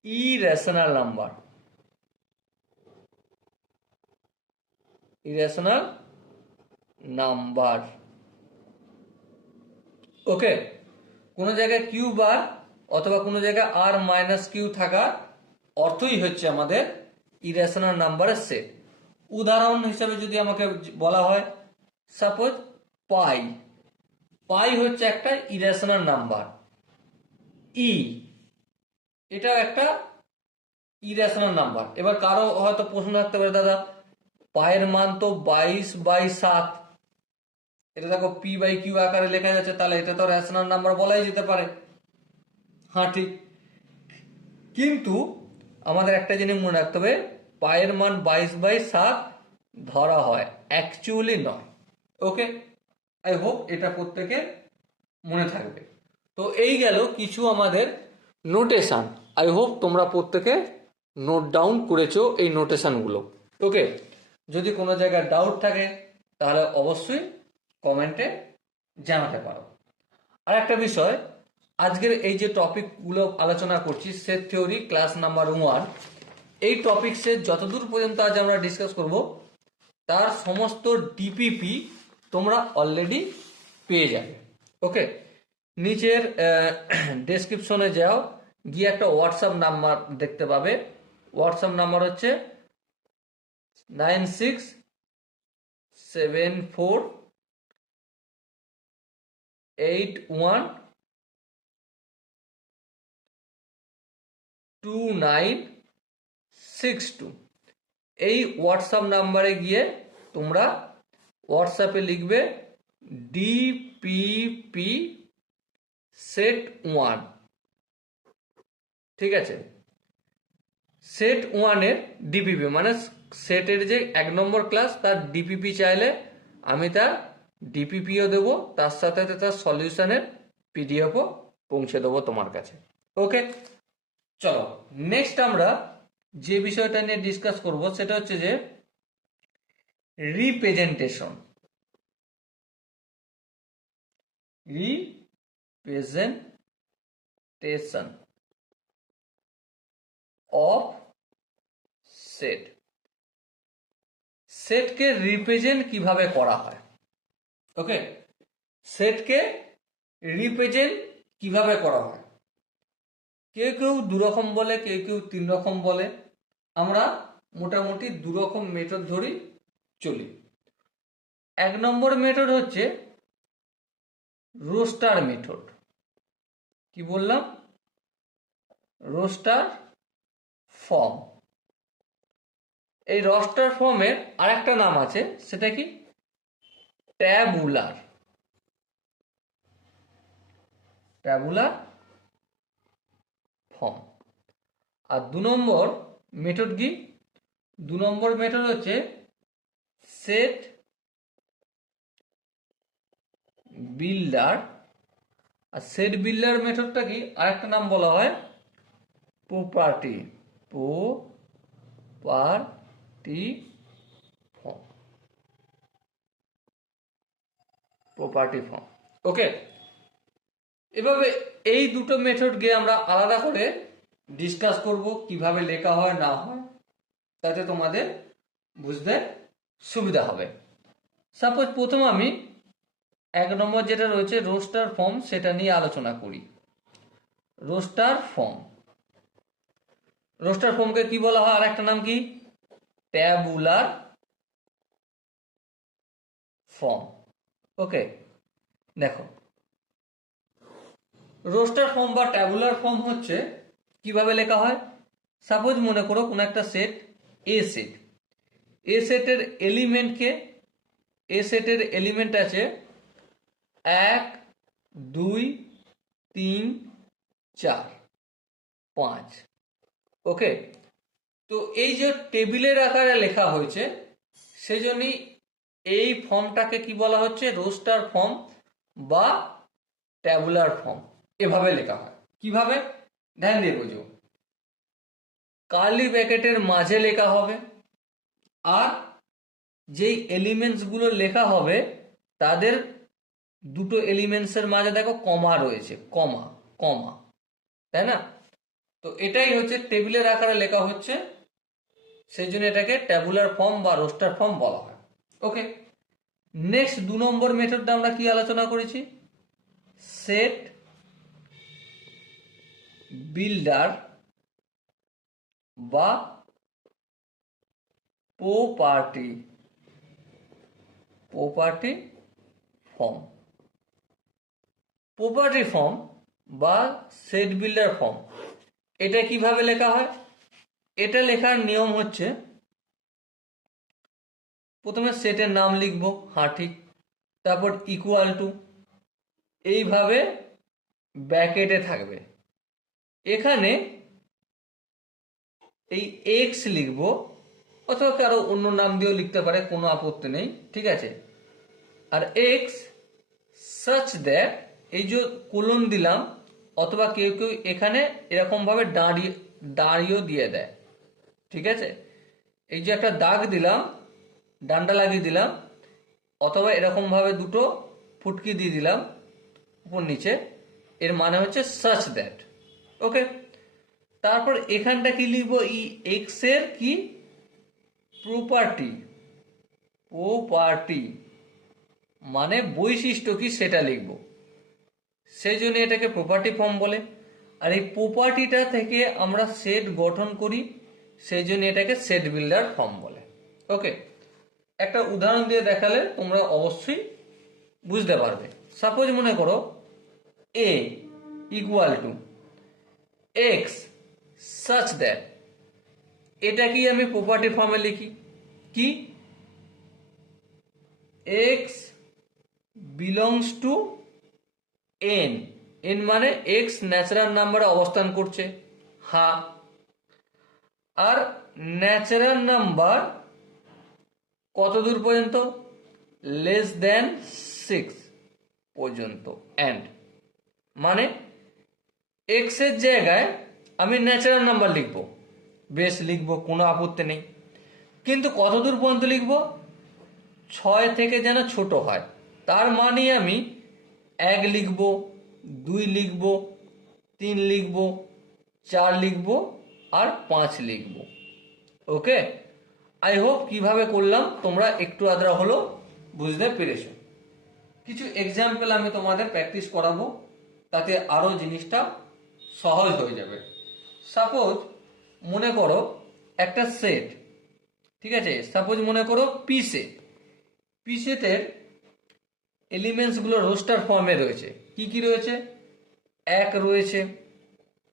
ইরেশনাল নাম্বার। ওকে, কোনো জায়গায় কিউ বার অথবা কোনো জায়গায় r-কিউ থাকার অর্থই হচ্ছে আমাদের ইরেশনাল নাম্বারের সেট। উদাহরণ হিসেবে যদি আমাকে বলা হয়, সাপোজ পাই হচ্ছে একটা ইরেশনাল নাম্বার, এটাও একটা ইরেশনাল নাম্বার। এবার কারো হয়তো প্রশ্ন থাকতে পারে, দাদা পায়ের মান তো 22/7, এটা দেখো পি বাই কিউ আকারে লেখা যাচ্ছে, তাহলে এটা তো রেশনাল নাম্বার বলাই যেতে পারে। হ্যাঁ ঠিক, কিন্তু আমাদের একটা জিনিস মনে রাখতে হবে, পায়ের মান 22/7 ধরা হয়, অ্যাকচুয়ালি নয়। ওকে, আই হোপ এটা প্রত্যেকে মনে থাকবে। তো এই গেল কিছু আমাদের নোটেশন। আই হোপ তোমরা প্রত্যেকে নোট ডাউন করেছো এই নোটেশনগুলো। ওকে, যদি কোনো জায়গায় ডাউট থাকে তাহলে অবশ্যই কমেন্টে জানাতে পারো। আর একটা বিষয়, আজকের এই যে টপিকগুলো আলোচনা করছি, সেট থিওরি ক্লাস নাম্বার 1, এই টপিক্সের যতদূর পর্যন্ত আজ আমরা ডিসকাস করব তার সমস্ত ডিপিপি তোমরা অলরেডি পেয়ে যাবে। ওকে, নিচের ডেসক্রিপশনে যাও, গিয়ে একটা হোয়াটসঅ্যাপ নাম্বার দেখতে পাবে। হোয়াটসঅ্যাপ নাম্বার হচ্ছে 967481 2962। এই হোয়াটসঅ্যাপ নাম্বারে গিয়ে তোমরা হোয়াটসঅ্যাপে লিখবে ডিপিপি সেট 1, ঠিক আছে? সেট 1-এর ডিপিপি মানে সেটের যে 1 নম্বর ক্লাস তার ডিপিপি চাইলে আমি তার ডিপিপিও দেবো, তার সাথে তার সলিউশনের পিডিএফও পৌঁছে দেবো তোমার কাছে। ওকে, চলো নেক্সট আমরা যে বিষয়টা নিয়ে ডিসকাস করব সেটা হচ্ছে যে রিপ্রেজেন্টেশন। Representation of set. সেটকে রিপ্রেজেন্ট কিভাবে করা হয়? ওকে, সেটকে রিপ্রেজেন্ট কিভাবে করা হয়? কেউ কেউ 2 রকম বলে, কেউ কেউ 3 রকম বলে। আমরা মোটামুটি 2 রকম মেথড ধরি চলি। 1 নম্বর মেথড হচ্ছে রোস্টার মেথড। কি বললাম? Roaster form. এই রোস্টার ফর্মের আরেকটা নাম আছে, সেটা কি? ট্যাবুলার। Tabular form. আর 2 নম্বর মেথড কি? 2 নম্বর মেথড হচ্ছে সেট বিল্ডার। আর সেট বিল্ডার মেথডটা কি? আরেকটা নাম বলা হয় property. Property form. Property form. Okay, এভাবে এই দুটো মেথডকে আমরা আলাদা করে ডিসকাস করব, কিভাবে লেখা হয় না হয়, তাতে তোমাদের বুঝতে সুবিধা হবে। সাপোজ প্রথম আমি 1 নম্বর যেটা রয়েছে রোস্টার ফর্ম, সেটা নিয়ে আলোচনা করি। Roaster form. রোস্টার ফর্মকে কি বলা হয়? আর একটা নাম কি? Tabular form. ওকে, দেখো রোস্টার ফর্ম বা ট্যাবুলার ফর্ম হচ্ছে কিভাবে লেখা হয়। সাপোজ মনে করো কোন একটা সেট এ সেট। এ সেটের এলিমেন্টকে, এ সেটের এলিমেন্ট আছে 1 2 3 4 5। ওকে, তো এই যে টেবিলের আকারে লেখা হয়েছে, সেই জন্যই এই ফর্মটাকে কি বলা হচ্ছে? রোস্টার ফর্ম বা ট্যাবুলার ফর্ম। এভাবে লেখা হয়। কিভাবে? ধ্যান দিয়ে বুঝো। কার্লি ব্র্যাকেটের মাঝে লেখা হবে, আর যেই এলিমেন্টস গুলো লেখা হবে তাদের দুটো এলিমেন্টসের মাঝে দেখো কমা রয়েছে, কমা কমা, তাই না? তো এটাই হচ্ছে টেবিলের আকারে লেখা হচ্ছে, সেই জন্য এটাকে ট্যাবুলার ফর্ম বা রোস্টার ফর্ম বলা হয়। ওকে, নেক্সট 2 নম্বর মেথডটা আমরা কি আলোচনা করেছি? সেট বিল্ডার বা প্রপার্টি ফর্ম। প্রপার্টি ফর্ম বা সেট বিল্ডার ফর্ম, এটা কিভাবে লেখা হয়? এটা লেখার নিয়ম হচ্ছে প্রথমে সেটের নাম লিখবো, হ্যাঁ ঠিক, তারপর ইকুয়াল টু, এইভাবে ব্র্যাকেটে থাকবে। এখানে এই এক্স লিখবো, অথবা কারো অন্য নাম দিয়েও লিখতে পারে, কোনো আপত্তি নেই, ঠিক আছে? আর এক্স সাচ দ্যাট, এই যে কোলন দিলাম, অথবা কেউ কেউ এখানে এরকম ভাবে দাঁড়িয়েও দিয়ে দেয়, ঠিক আছে? এই যে একটা দাগ দিলাম, ডান্ডা লাগিয়ে দিলাম, অথবা এরকম ভাবে দুটো ফুটকি দিয়ে দিলাম উপর নিচে, এর মানে হচ্ছে সাচ দ্যাট। ওকে, তারপর এখানটা কি লিখবো? ই এক্স এর কি? প্রপার্টি। প্রপার্টি মানে বৈশিষ্ট্য কি সেটা লিখব, সেই জন্য এটাকে প্রপার্টি ফর্ম বলে। আর এই প্রপার্টিটা থেকে আমরা সেট গঠন করি, সেই জন্য এটাকে সেট বিল্ডার ফর্ম বলে। ওকে, একটা উদাহরণ দিয়ে দেখালে তোমরা অবশ্যই বুঝতে পারবে। সাপোজ মনে করো A equal to x such that, এটা কি আমি প্রপার্টি ফর্মে লিখি কি x belongs to n, n মানে এক্স ন্যাচারাল নাম্বারে অবস্থান করছে, হ্যাঁ, আর ন্যাচারাল নাম্বার কত দূর পর্যন্ত, লেস দেন 6 পর্যন্ত, অ্যান্ড মানে এক্স এর জায়গায় আমি ন্যাচারাল নাম্বার লিখব, বেশ লিখব, কোনো আপত্তি নেই, কিন্তু কত দূর পর্যন্ত লিখব, 6 থেকে যেন ছোট হয়, তার মানে আমি 1 লিখব, 2 লিখব, 3 লিখব, 4 লিখব, আর 5 লিখব। ওকে, আই হোপ কিভাবে করলাম তোমরা একটু আধরা হলো বুঝতে পেরেছো। কিছু এক্সাম্পল আমি তোমাদের প্র্যাকটিস করাবো, তাতে আরো জিনিসটা সহজ হয়ে যাবে। সাপোজ মনে করো একটা সেট, ঠিক আছে, সাপোজ মনে করো পি সেট, পি সেটের এলিমেন্টস গুলো রোস্টার ফর্মে রয়েছে, কি কি রয়েছে, 1 রয়েছে,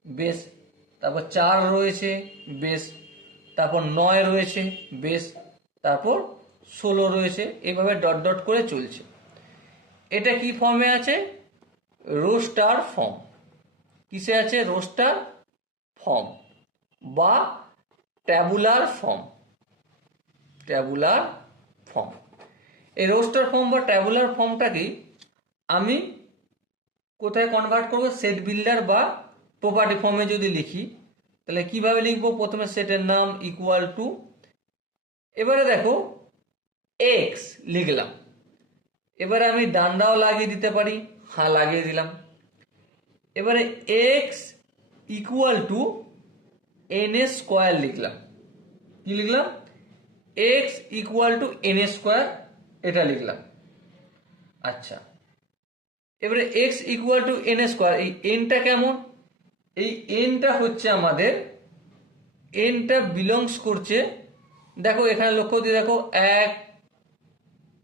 বেশ, তারপর 4 রয়েছে, বেশ, তারপর 9 রয়েছে, বেশ, তারপর 16 রয়েছে, এইভাবে ডট ডট করে চলছে। এটা কি ফর্মে আছে, রোস্টার ফর্ম। কিসে আছে, রোস্টার ফর্ম বা ট্যাবুলার ফর্ম, ট্যাবুলার ফর্ম। এই রোস্টার ফর্ম বা ট্যাবুলার ফর্মটাকে আমি কোথায় কনভার্ট করব, সেট বিল্ডার বা প্রপার্টি ফর্মে যদি লিখি তাহলে কিভাবে লিখবো, প্রথমে সেটের নাম ইকুয়াল টু, এবারে দেখো এক্স লিখলাম, এবারে আমি ডান্ডাও লাগিয়ে দিতে পারি, হ্যাঁ লাগিয়ে দিলাম, এবারে x equal two N square লিখলাম, কি লিখলাম, x equal two N square, এটা লিখলাম। আচ্ছা, এবারে x equal two N square, এই এনটা কেমন, এই এনটা হচ্ছে আমাদের, এনটা বিলংস করছে, দেখো এখানে লক্ষ্য দিয়ে দেখো,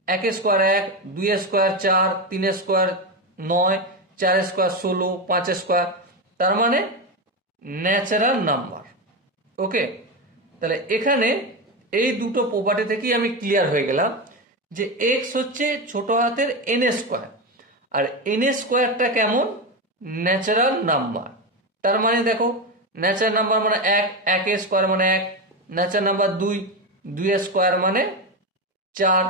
1 square 1, 2 square 4, 3 square 9, 4 square 16, 5 square, তার মানে ন্যাচারাল নাম্বার। ওকে, তাহলে এখানে এই দুটো প্রপার্টি থেকেই আমি ক্লিয়ার হয়ে গেলাম যে এক্স হচ্ছে ছোট হাতের এন স্কোয়ার, আর এন স্কোয়ারটা কেমন, ন্যাচারাল নাম্বার। তার মানে দেখো ন্যাচারাল নাম্বার মানে 1, 1 স্কোয়ার মানে 1, ন্যাচারাল নাম্বার 2, 2 স্কোয়ার মানে 4,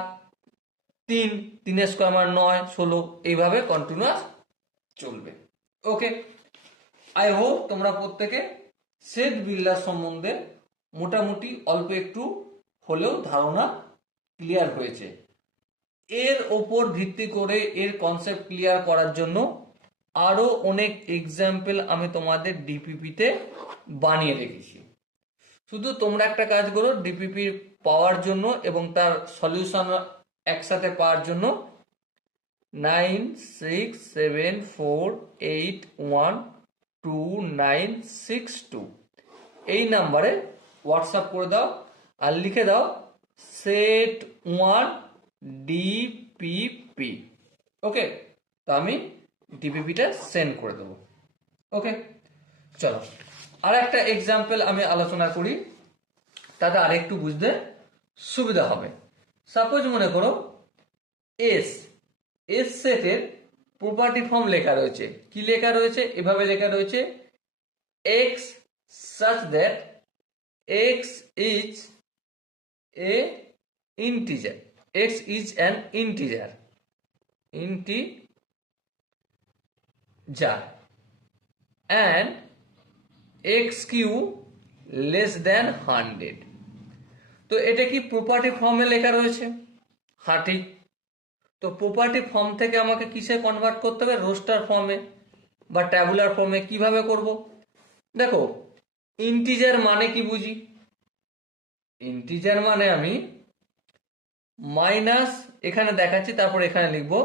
3, 3 স্কোয়ার মানে 9, 16, এইভাবে কন্টিনিউয়াস চলবে। ওকে, আই হোপ তোমরা প্রত্যেকে সেট বিল্ডার সম্বন্ধে মোটামুটি অল্প একটু হলেও ধারণা ক্লিয়ার হয়েছে। এর ওপর ভিত্তি করে এর কনসেপ্ট ক্লিয়ার করার জন্য আরো অনেক এক্সাম্পল আমি তোমাদের ডিপিপিতে বানিয়ে রেখেছি। শুধু তোমরা একটা কাজ করো, ডিপিপি পাওয়ার জন্য এবং তার সলিউশন একসাথে পাওয়ার জন্য 9674812962 এই নাম্বারে হোয়াটসঅ্যাপ করে দাও আর লিখে দাও সেট 1 ডিপিপি। ওকে, তো আমি ডিপিপিটা সেন্ড করে দেবো। ওকে, চলো আর একটা এক্সাম্পল আমি আলোচনা করি, তাতে আরেকটু বুঝতে সুবিধা হবে। সাপোজ মনে করো এস, এস সেটের প্রপার্টি ফর্ম লেখা রয়েছে, কি লেখা রয়েছে, এভাবে লেখা রয়েছে, x such that x is a integer, x is an integer and x cube less than 100। তো এটা কি প্রপার্টি ফর্মে লেখা রয়েছে, হ্যাঁ ঠিক। তো প্রপার্টি ফর্ম থেকে আমাকে কিসে কনভার্ট করতে হবে, রোস্টার ফর্মে বা ট্যাবুলার ফর্মে। কিভাবে করব, দেখো ইন্টিজার মানে কি বুঝি, ইন্টিজার মানে আমি মাইনাস, এখানে দেখাচ্ছি তারপর এখানে লিখবো,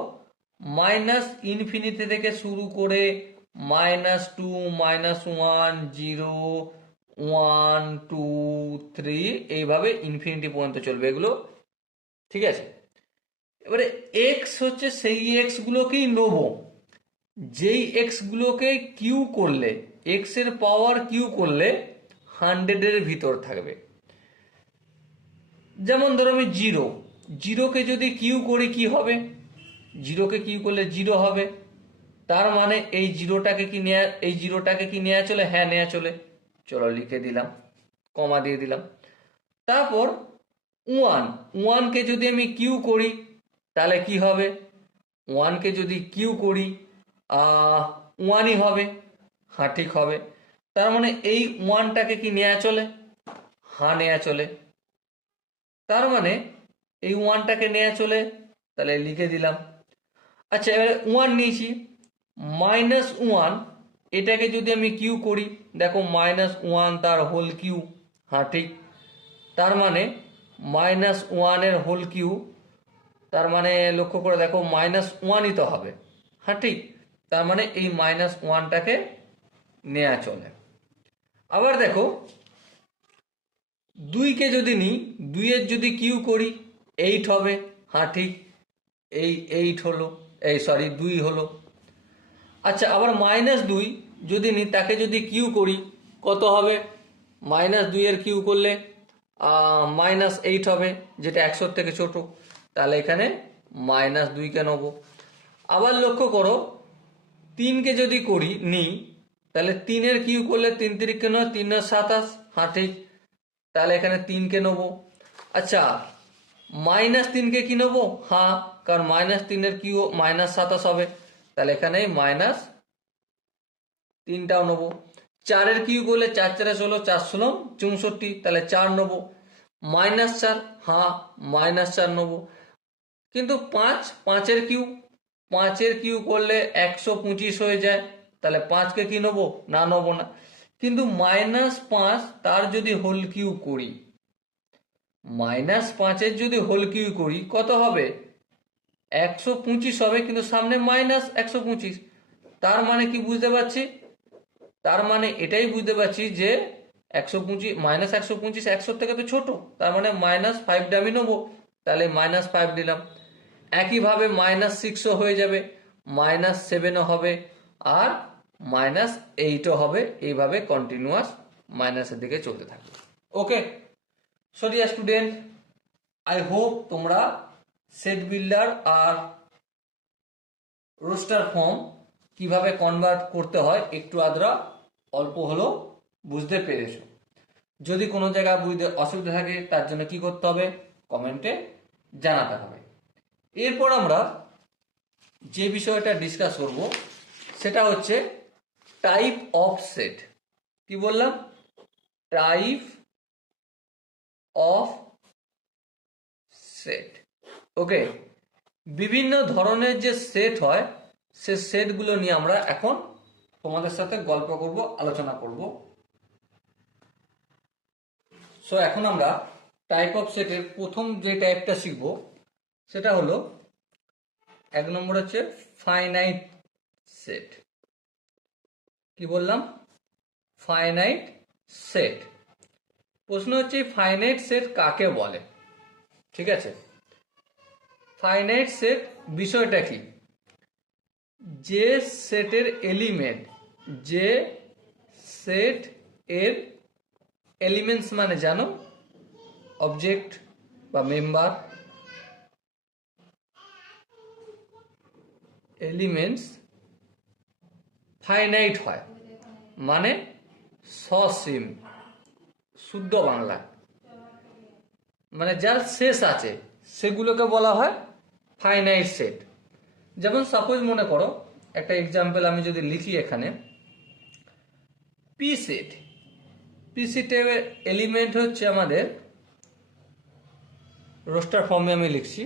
মাইনাস ইনফিনিটি থেকে শুরু করে -2, -1, 0, 1, 2, 3 এইভাবে ইনফিনিটি পর্যন্ত চলবে এগুলো, ঠিক আছে। এবারে এক্স হচ্ছে সেই এক্স গুলোকেই নেব, যেই এক্স গুলোকে কিউ করলে, এক্স এর পাওয়ার কিউ করলে 100-এর ভিতর থাকবে। যেমন ধরো আমি জিরোকে যদি কিউ করি কি হবে, জিরোকে কিউ করলে জিরো হবে। তার মানে এই জিরোটাকে কি নেওয়া চলে? হ্যাঁ নেওয়া চলে। চলো লিখে দিলাম, কমা দিয়ে দিলাম। তারপর ওয়ানকে যদি আমি কিউ করি তাহলে কি হবে? ওয়ানকে যদি কিউ করি ওয়ানই হবে। হ্যাঁ ঠিক হবে। তার মানে এই ওয়ানটাকে কি নেওয়া চলে? হ্যাঁ নেওয়া চলে। তার মানে এই ওয়ানটাকে নেওয়া চলে, তাহলে লিখে দিলাম। আচ্ছা এবারে ওয়ান নিয়েছি, -1 এটাকে যদি আমি কিউ করি, দেখো -1 তার হোল কিউ। হ্যাঁ ঠিক। তার মানে -1-এর হোল কিউ, তার মানে লক্ষ্য করে দেখো -1ই তো হবে। হ্যাঁ ঠিক। তার মানে এই -1টাকে নেওয়া চলে। আবার দেখো 2কে যদি নিই, 2-এর যদি কিউ করি 8 হবে। হ্যাঁ ঠিক, এই 8 হলো, এই সরি 2 হলো। আচ্ছা আবার -2 যদি নিই, তাকে যদি কিউ করি কত হবে? -2-এর কিউ করলে -8 হবে, যেটা 100 থেকে ছোট। তাহলে এখানে -2কে নেবো। আবার লক্ষ্য করো 3কে যদি নিই, তাহলে 3-এর কিউ করলে 3 3 নয়, 3 27। হ্যাঁ ঠিক। তাহলে এখানে 3কে নেবো। আচ্ছা -3কে কি নেবো? হ্যাঁ, কারণ -3-এর কিউ -27 হবে। তাহলে এখানে -3টাও নেবো। 4-এর কিউ করলে 4 4 16, 4 16 64, তাহলে 4 নেবো। -4, হ্যাঁ -4 নেবো। কিন্তু 5-এর কিউ, 5-এর কিউ করলে 125 হয়ে যায়, তাহলে 5কে কি নেবো? না নেবো না। কিন্তু -5 তার যদি হোল কিউ করি, -5-এর যদি হোল কিউ করি কত হবে? 125 হবে, কিন্তু সামনে -125। তার মানে কি বুঝতে পারছি? তার মানে এটাই বুঝতে পারছি যে 125 -125 100 থেকে তো ছোট, তার মানে -5টা আমি নেবো। তাহলে -5 দিলাম। একইভাবে -6ও হয়ে যাবে, -7ও হবে, আর -8ও হবে। এইভাবে কন্টিনিউয়াস মাইনাসের দিকে চলতে থাকবে। Okay, so dear student, I hope তোমরা সেট বিল্ডার আর রোস্টার ফর্ম কিভাবে কনভার্ট করতে হয় একটু আধরা অল্প হলো বুঝতে পেরেছো। যদি কোনো জায়গায় বুঝতে অসুবিধা থাকে তার জন্য কি করতে হবে? কমেন্টে জানাতে হবে। এরপর আমরা যে বিষয়টা ডিসকাস করব সেটা হচ্ছে টাইপ অফ সেট। কি বললাম? Type of set. ওকে, বিভিন্ন ধরনের যে সেট হয় সে সেটগুলো নিয়ে আমরা এখন তোমাদের সাথে গল্প করব, আলোচনা করব। সো এখন আমরা টাইপ অফ সেটের প্রথম যে টাইপটা শিখব সেটা হলো 1 নম্বর হচ্ছে ফাইনাইট সেট। কি বললাম? Finite set. প্রশ্ন হচ্ছে ফাইনাইট সেট কাকে বলে? ঠিক আছে, ফাইনাইট সেট বিষয়টা কি? যে সেটের এলিমেন্ট, যে সেট এর এলিমেন্টস মানে জানো অবজেক্ট বা মেম্বার, এলিমেন্টস ফাইনাইট হয় মানে সসীম, শুদ্ধ বাংলা মানে যার শেষ আছে সেগুলোকে বলা হয় ফাইনাইট সেট। যেমন সাপোজ মনে করো একটা এক্সাম্পল আমি যদি লিখি এখানে, পি সেট। পি সেটের এলিমেন্ট হচ্ছে আমাদের, রোস্টার ফর্মে আমি লিখছি,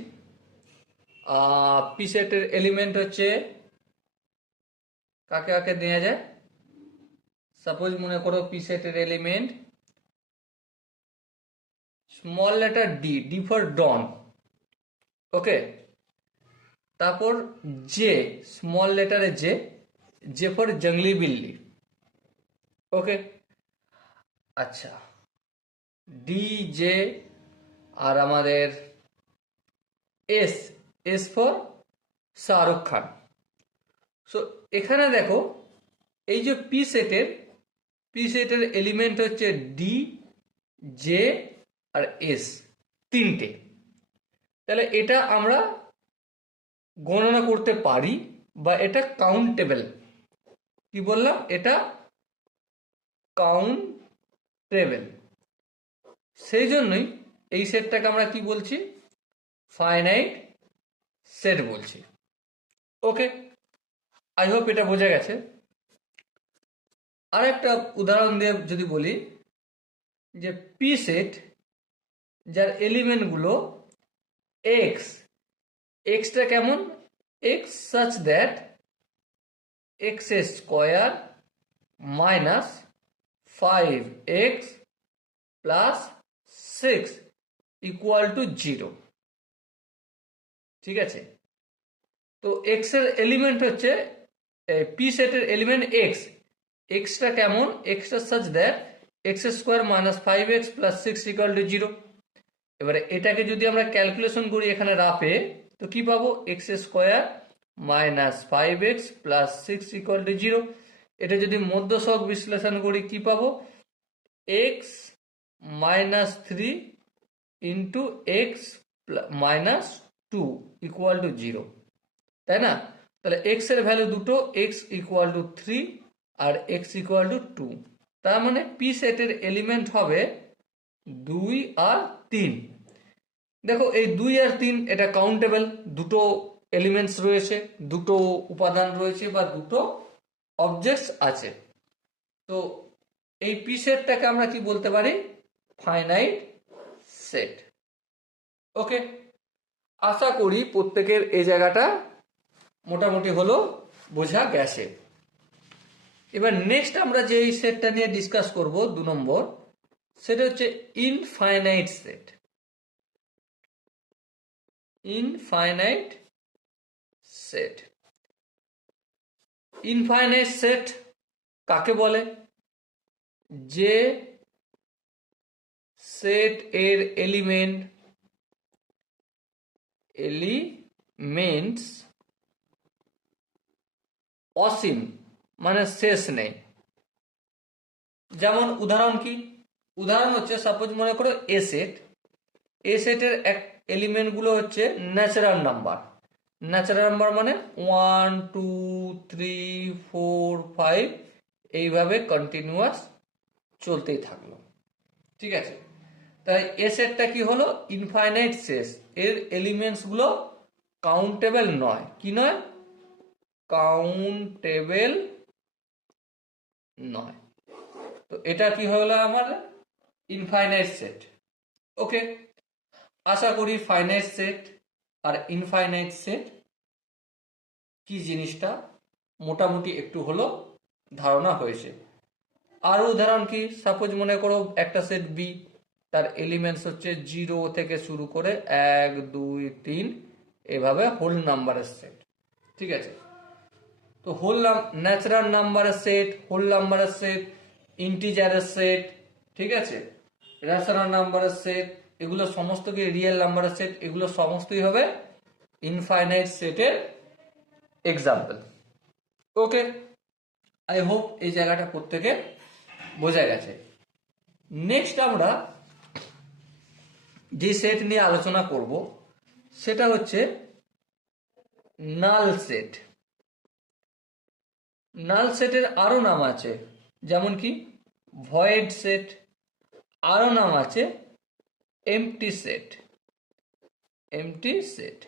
পি সেটের এলিমেন্ট হচ্ছে কাকে কাকে দেওয়া যায়। সাপোজ মনে করো পি সেটের element small letter d, D for Don. Okay, তারপর জে, স্মল লেটারে জে, জে ফর জঙ্গলি বিল্লি। ওকে, আচ্ছা ডি জে, আর আমাদের s, s for Shahrukh Khan. So এখানে দেখো এই যে পি সেটের পি সেটের এলিমেন্ট হচ্ছে ডি, জে আর এস, তিনটে। তাহলে এটা আমরা গণনা করতে পারি বা এটা কাউন্টেবল। কি বললাম? এটা কাউন্টেবল। সেই জন্যই এই সেটটাকে আমরা কি বলছি? ফাইনাইট সেট বলছি। ওকে, আই হোপ এটা বোঝা গেছে। আর একটা উদাহরণ দিয়ে যদি বলি যে পি সেট যার এলিমেন্টগুলো এক্স, এক্সটা কেমন? X such that x square minus 5x plus 6 equal to 0। ঠিক আছে, তো এক্স এর এলিমেন্ট হচ্ছে পি সেটের এলিমেন্ট এক্স, এক্সটা কেমন? Extra such that x square minus 5x plus 6 equal to 0। এবারে এটাকে যদি আমরা ক্যালকুলেশন করি এখানে রাফে, তো কি পাবো? X square minus 5x plus 6 equal to 0। এটা যদি মধ্যসহগ বিশ্লেষণ করি কি পাবো? X minus 3 into x minus 2 equal to 0, তাই না? তাহলে এক্স এর ভ্যালু দুটো, এক্স ইকুয়াল টু 3 আর এক্স ইকুয়াল টু 2। তার মানে পি সেটের এলিমেন্ট হবে 2 আর 3। দেখো এই 2 আর 3 এটা কাউন্টেবল, দুটো এলিমেন্টস রয়েছে, দুটো উপাদান রয়েছে বা দুটো অবজেক্টস আছে। তো এই পি সেটটাকে আমরা কি বলতে পারি? Finite set. ওকে, আশা করি প্রত্যেকের এই জায়গাটা মোটামুটি হলো বোঝা গেছে। এবার নেক্সট আমরা যে এই সেটটা নিয়ে ডিসকাস করব 2 নম্বর, সেটা হচ্ছে infinite set. Infinite set, infinite set কাকে বলে? যে সেট এর এলিমেন্টস অসীম, মানে শেষ নেই। যেমন উদাহরণ কি? উদাহরণ হচ্ছে সাপোজ মনে করো এ সেট, এ সেটের এক এলিমেন্টগুলো হচ্ছে ন্যাচারাল নাম্বার। ন্যাচারাল নাম্বার মানে 1 2 3 4 5 এইভাবে কন্টিনিউয়াস চলতেই থাকলো। ঠিক আছে, তাই এ সেটটা কি হলো? ইনফাইনাইট শেষ, এর এলিমেন্টস গুলো কাউন্টেবল নয়। কি নয়? কাউন্টেবল নয়। তো এটা কি হলো আমার ইনফাইনাইট সেট। ওকে, আশা করি ফাইনাইট সেট আর ইনফাইনাইট সেট কি জিনিসটা মোটামুটি একটু হলো ধারণা হয়েছে। আরো উদাহরণ কি? সাপোজ মনে করো একটা সেট বি, তার এলিমেন্টস হচ্ছে 0 থেকে শুরু করে 1 2 3 এভাবে হোল নাম্বারের সেট। ঠিক আছে, তো হোল ন্যাচারাল নাম্বারের সেট, হোল নাম্বারের সেট, ইন্টিজারের সেট, ঠিক আছে, রেশনাল নাম্বারের সেট, এগুলো সমস্ত কি রিয়েল নাম্বারের সেট, এগুলো সমস্তই হবে ইনফাইনাইট সেটের এক্সাম্পল। ওকে, আই হোপ এই জায়গাটা প্রত্যেকে বোঝা গেছে। নেক্সট আমরা যে সেট নিয়ে আলোচনা করব সেটা হচ্ছে নাল সেট। নাল সেটের আরো নাম আছে, যেমন কি ভয়েড সেট, আরো নাম আছে এমটি সেট। MT set.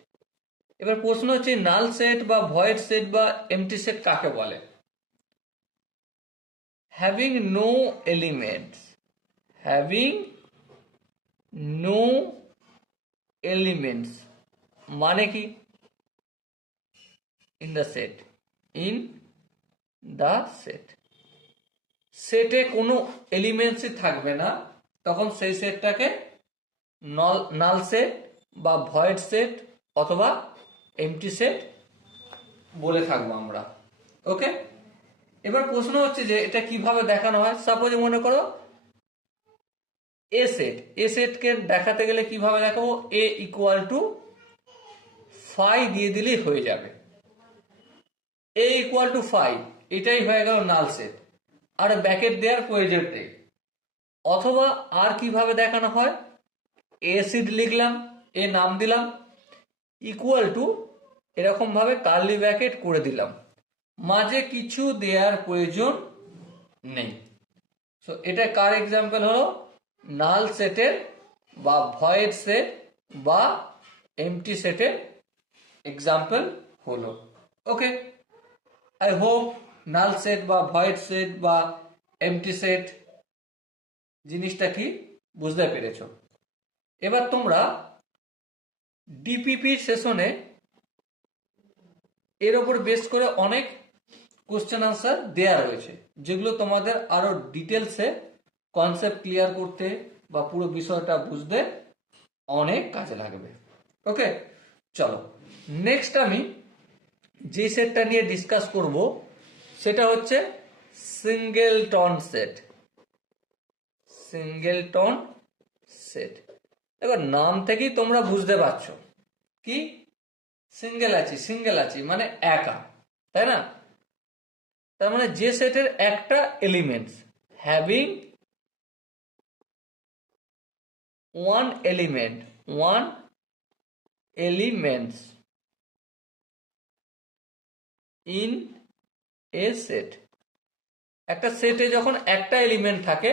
এবার প্রশ্ন হচ্ছে নাল সেট বা ভয়েড সেট বা এমটি সেট কাকে বলে? Having no elements, having no elements মানে কি? In the set, in the set, সেটে কোনো এলিমেন্টসই থাকবে না, তখন সেই সেটটাকে নাল সেট বা ভয়েড সেট অথবা এমটি সেট বলে থাকবো আমরা। ওকে, এবার প্রশ্ন হচ্ছে যে এটা কিভাবে দেখানো হয়। সাপোজ মনে করো এ সেট, এ সেটকে দেখাতে গেলে কিভাবে দেখাবো? এ ইকুয়াল টু ফাই দিয়ে দিলেই হয়ে যাবে। এ ইকুয়াল টু ফাই, এটাই হয়ে গেল নাল সেট। আর ব্র্যাকেট দেওয়ার প্রয়োজন নেই। অথবা আর কিভাবে দেখানো হয়, অ্যাসিড লিখলাম, এ নাম দিলাম, ইকুয়াল টু এরকম ভাবে কার্লি ব্র্যাকেট করে দিলাম, মাঝে কিছু দেওয়ার প্রয়োজন নেই। সো এটা কার এক্সাম্পল হলো, নাল সেটের বা ভয়েড সেট বা এমটি সেটের এক্সাম্পল হলো। ওকে, আই হোপ নাল সেট বা ভয়েড সেট বা এমটি সেট জিনিসটা কি বুঝতে পেরেছ। এবার তোমরা ডিপিপি সেশনে এর ওপর বেস করে অনেক কোশ্চেন আনসার দেয়া রয়েছে, যেগুলো তোমাদের আরো ডিটেলসে কনসেপ্ট ক্লিয়ার করতে বা পুরো বিষয়টা বুঝতে অনেক কাজে লাগবে। ওকে, চলো নেক্সট আমি যে সেটটা নিয়ে ডিসকাস করব সেটা হচ্ছে সিঙ্গেলটন সেট। সিঙ্গেলটন সেট, এবার নাম থেকেই তোমরা বুঝতে পারছো কি সিঙ্গেল আছি মানে একা, তাই না? তার মানে যে সেটের একটা elements having one elements in a set. একটা সেটে যখন একটা এলিমেন্ট থাকে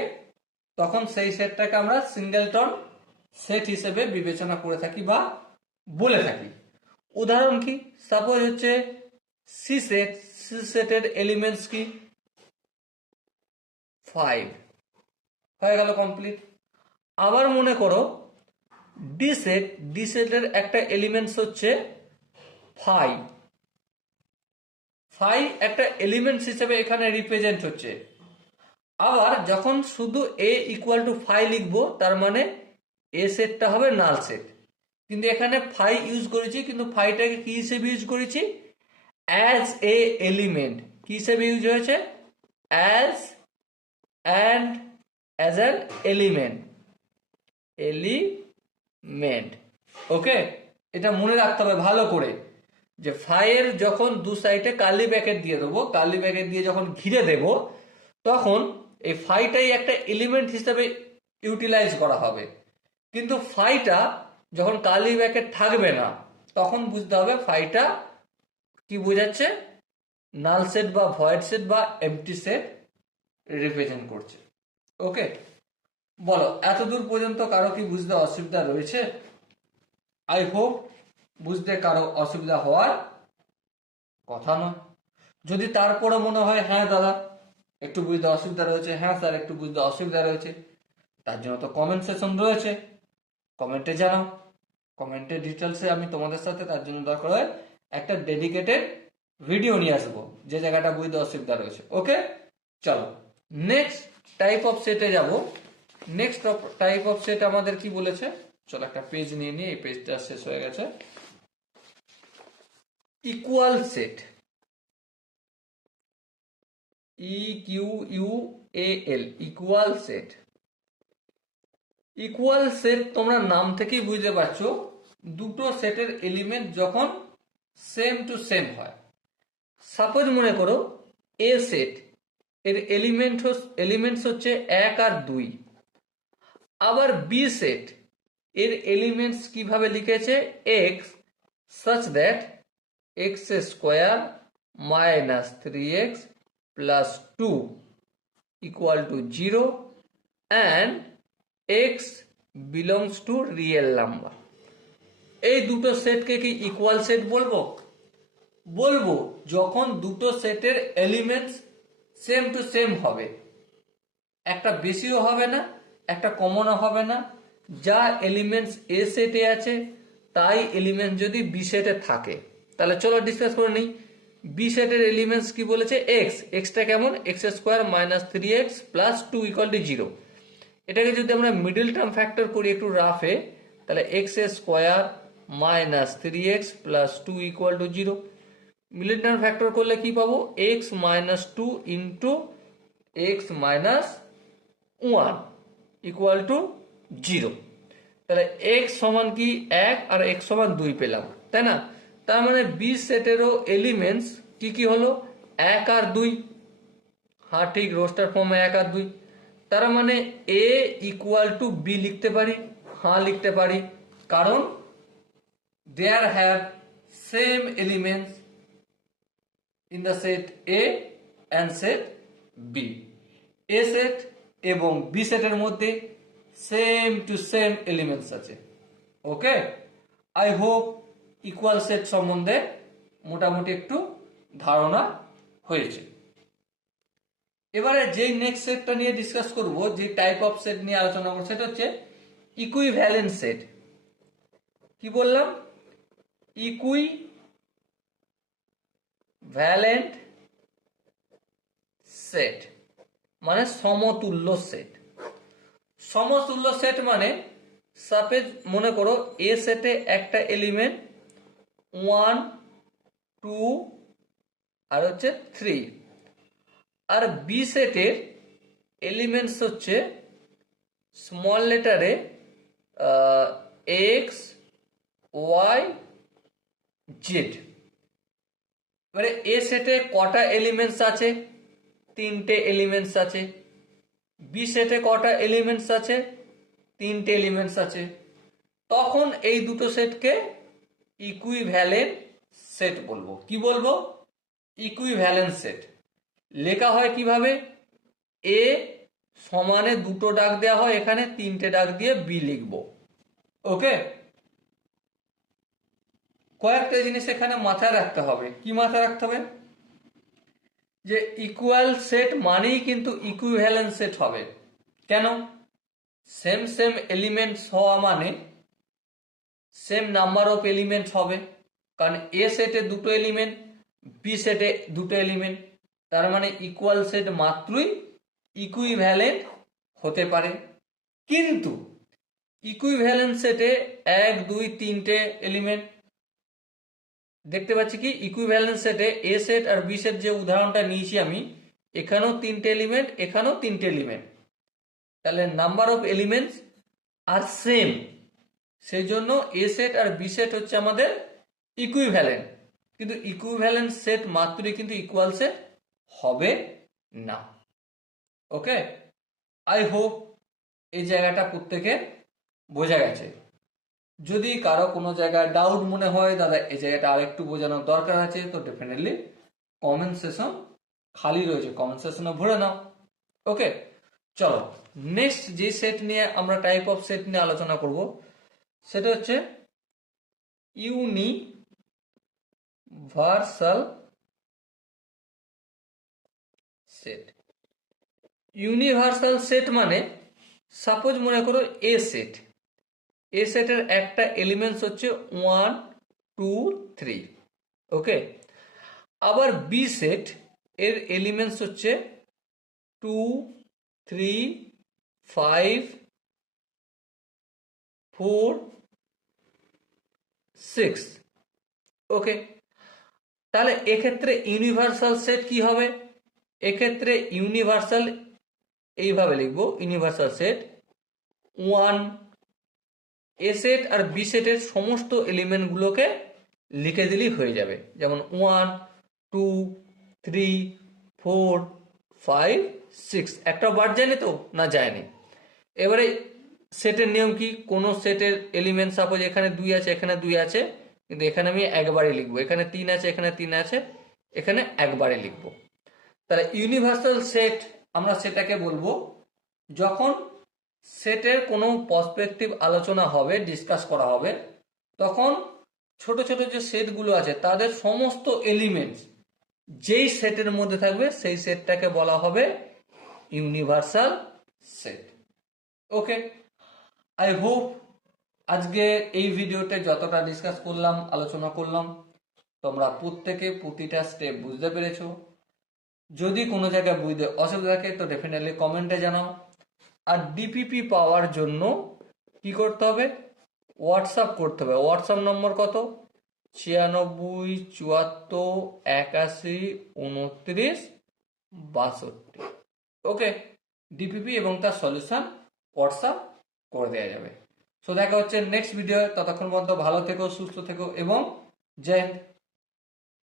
তখন সেই সেটটাকে আমরা সিঙ্গেলটন সেট হিসেবে বিবেচনা করে থাকি বা বলে থাকি। উদাহরণ কি, সাপোজ হচ্ছে সি সেটের এলিমেন্টস কি 5 হয়ে গেল কমপ্লিট। আবার মনে করো ডি সেটের একটা এলিমেন্টস হচ্ছে 5 একটা এলিমেন্টস হিসেবে এখানে রিপ্রেজেন্ট হচ্ছে। আবার যখন শুধু এ ইকুয়াল টু 5 লিখবো তার মানে এ সেটটা হবে নাল সেট, কিন্তু এখানে 5 ইউজ করেছি, কিন্তু 5টাকে কি হিসেবে ইউজ করেছি, অ্যাজ এ এলিমেন্ট। কি হিসেবে ইউজ হয়েছে, অ্যাজ অ্যান এলিমেন্ট। ওকে, এটা মনে রাখতে হবে ভালো করে যে 5 যখন দু সাইডে কার্লি ব্র্যাকেট দিয়ে দেবো, কার্লি ব্র্যাকেট দিয়ে যখন ঘিরে দেব তখন এই 5টাই একটা এলিমেন্ট হিসেবে ইউটিলাইজ করা হবে। কিন্তু 5টা যখন কার্লি ব্র্যাকেট থাকবে না তখন বুঝতে হবে 5টা কি বোঝাচ্ছে, নাল সেট বা ভয়েড সেট বা এমটি সেট রিপ্রেজেন্ট করছে। ওকে, বলো এতদূর পর্যন্ত কারো কি বুঝতে অসুবিধা রয়েছে? আই হোপ বুঝতে কারো অসুবিধা হওয়ার কথা নয়। যদি তারপরে মনে হয় হ্যাঁ দাদা একটু বুঝতে অসুবিধা রয়েছে, হ্যাঁ স্যার একটু বুঝতে অসুবিধা রয়েছে, তার জন্য তো কমেন্ট সেকশন রয়েছে, কমেন্টে জানাও। কমেন্টের ডিটেলসে আমি তোমাদের সাথে তার জন্য দরকার হয় একটা ডেডিকেটেড ভিডিও নিয়ে আসবো যে জায়গাটা বুঝতে অসুবিধা রয়েছে। ওকে, চলো নেক্সট টাইপ অফ সেটে যাব। নেক্সট টাইপ অফ সেট আমাদের কি বলেছে, চলো একটা পেজ নিয়ে নিয়ে, এই পেজটা শেষ হয়ে গেছে। Equal set, E Q U A L, equal set. Equal set তোমরা নাম থেকেই বুঝতে পারছো দুটো সেটের এলিমেন্ট যখন সেম টু সেম হয়। সাপোজ মনে করো এ সেট এর এলিমেন্টস হচ্ছে 1 আর 2। আবার বি সেট এর এলিমেন্টস কিভাবে লিখেছে, x such that x square minus 3x plus 2 equal to 0 and x belongs to real number। এই দুটো সেটকে কি ইকুয়াল সেট বলবো? বলবো যখন দুটো সেটের এলিমেন্টস সেম টু সেম হবে, একটা বেশিও হবে না একটা কমনও হবে না। যা এলিমেন্টস এ সেটে আছে তাই এলিমেন্ট যদি বি সেটে থাকে, তাহলে চলো ডিসকাস করে নিই। বি সেটের এলিমেন্টস কি বলেছে, এক্সটা কেমন, x square minus 3x plus 2 equal to 0। এটাকে যদি আমরা মিডল টার্ম ফ্যাক্টর করি একটু রাফে, তাহলে x square minus 3x plus 2 equal to 0। Middle term factor করলে কি পাবো, x minus 2 into x minus 1 equal to 0। তাহলে এক্স সমান কি 1 আর এক্স সমান 2 পেলাম, তাই না? তার মানে বি সেটেরও এলিমেন্টস কি কি হলো, 1 আর 2। হ্যাঁ ঠিক, রোস্টার ফর্মে 1 আর 2, তার মানে এ ইকুয়াল টু বি লিখতে পারি, হ্যাঁ লিখতে পারি, কারণ there have same elements in the set A and set B. A set এবং বি সেটের মধ্যে সেম টু সেম এলিমেন্টস আছে। Okay, I hope equal set সম্বন্ধে মোটামুটি একটু ধারণা হয়েছে। এবারে যেই নেক্সট সেটটা নিয়ে ডিসকাস করব, যে টাইপ অফ সেট নিয়ে আলোচনা করব, সেটা হচ্ছে ইকুইভ্যালেন্ট সেট। কি বললাম? ইকুইভ্যালেন্ট সেট মানে সমতুল্য সেট। সমতুল্য সেট মানে সাপোজ মনে করো এ সেটে একটা এলিমেন্ট 1 2 আর হচ্ছে 3, আর বি সেটের এলিমেন্টস হচ্ছে স্মল লেটারে এক্স ওয়াই জেড। এবারে এ সেটে কটা এলিমেন্টস আছে? 3টে এলিমেন্টস আছে। বি সেটে কটা এলিমেন্টস আছে? 3টে এলিমেন্টস আছে। তখন এই দুটো সেটকে ইকুইভ্যালেন্ট সেট বলবো। কি বলবো? Equivalent set. লেখা হয় কিভাবে? এ সমানে দুটো ডাক দেওয়া হয়, এখানে 3টে ডাক দিয়ে বি লিখবো। ওকে, কয়েকটা জিনিস এখানে মাথায় রাখতে হবে। কি মাথায় রাখতে হবে? যে ইকুয়াল সেট মানেই কিন্তু ইকুইভ্যালেন্ট সেট হবে। কেন? সেম সেম এলিমেন্টস হওয়া মানে সেম নাম্বার অফ এলিমেন্টস হবে, কারণ এ সেটে দুটো এলিমেন্ট, বি সেটে দুটো এলিমেন্ট, তার মানে ইকুয়াল সেট মাত্রই ইকুইভ্যালেন্ট হতে পারে। কিন্তু ইকুইভ্যালেন্ট সেটে 1 2 3টে এলিমেন্ট দেখতে পাচ্ছি। কি ইকুইভ্যালেন্ট সেটে এ সেট আর বি সেট যে উদাহরণটা নিয়েছি আমি, এখানেও 3টে এলিমেন্ট, এখানেও 3টে এলিমেন্ট, তাহলে নাম্বার অফ এলিমেন্টস আর সেম, সেই জন্য এ সেট আর বি সেট হচ্ছে আমাদের ইকুইভ্যালেন্ট। কিন্তু ইকুইভ্যালেন্ট সেট মাত্রই কিন্তু ইকুয়াল সেট হবে না। ওকে, আই হোপ এই জায়গাটা প্রত্যেকের বোঝা গেছে। যদি কারো কোনো জায়গায় ডাউট মনে হয় দাদা এই জায়গাটা আরেকটু বোঝানোর দরকার আছে, তো ডেফিনেটলি কমেন্ট সেশন খালি রয়েছে, কমেন্ট সেশনে ভরে নাও। ওকে, চলো নেক্সট যে সেট নিয়ে আমরা টাইপ অফ সেট নিয়ে আলোচনা করব সেটা হচ্ছে ইউনিভার্সাল সেট। ইউনিভার্সাল সেট মানে সাপোজ মনে করো এ সেট, এ সেটের একটা এলিমেন্টস হচ্ছে 1 2 3। ওকে, আবার বি সেট এর এলিমেন্টস হচ্ছে 2 3 5 4 6। ওকে, তাহলে এক্ষেত্রে ইউনিভার্সাল সেট কি হবে? এক্ষেত্রে ইউনিভার্সাল এইভাবে লিখবো, ইউনিভার্সাল সেট 1 এ সেট আর বি সেটের সমস্ত এলিমেন্টগুলোকে লিখে দিলেই হয়ে যাবে, যেমন 1 2 3 4 5 6। একটা বার যায়নি তো? না যায়নি। এবারে সেটের নিয়ম কি? কোনো সেটের এলিমেন্ট সাপোজ এখানে 2 আছে, এখানে 2 আছে, কিন্তু এখানে আমি একবারে লিখবো। এখানে 3 আছে, এখানে 3 আছে, এখানে একবারে লিখবো। তাহলে ইউনিভার্সাল সেট আমরা সেটাকে বলবো যখন সেটের কোনো পার্সপেক্টিভ আলোচনা হবে, ডিসকাস করা হবে, তখন ছোট ছোট যে সেটগুলো আছে তাদের সমস্ত এলিমেন্টস যেই সেটের মধ্যে থাকবে সেই সেটটাকে বলা হবে universal set. Okay, I hope আজকে এই ভিডিওতে যতটা ডিসকাস করলাম, আলোচনা করলাম, তোমরা প্রত্যেকে প্রতিটা স্টেপ বুঝতে পেরেছো। যদি কোনো জায়গায় বুঝতে অসুবিধা থাকে তো ডেফিনেটলি কমেন্টে জানাও। আর ডিপিপি পাওয়ার জন্য কি করতে হবে? হোয়াটসঅ্যাপ করতে হবে। হোয়াটসঅ্যাপ নম্বর কত? 96 74 81 29 62। ওকে, ডিপিপি এবং তার সলিউশন হোয়াটসঅ্যাপ করে দেওয়া যাবে। সো দেখা হচ্ছে নেক্সট ভিডিও। ততক্ষণ পর্যন্ত ভালো থেকো, সুস্থ থেকো এবং জয় হিন্দ।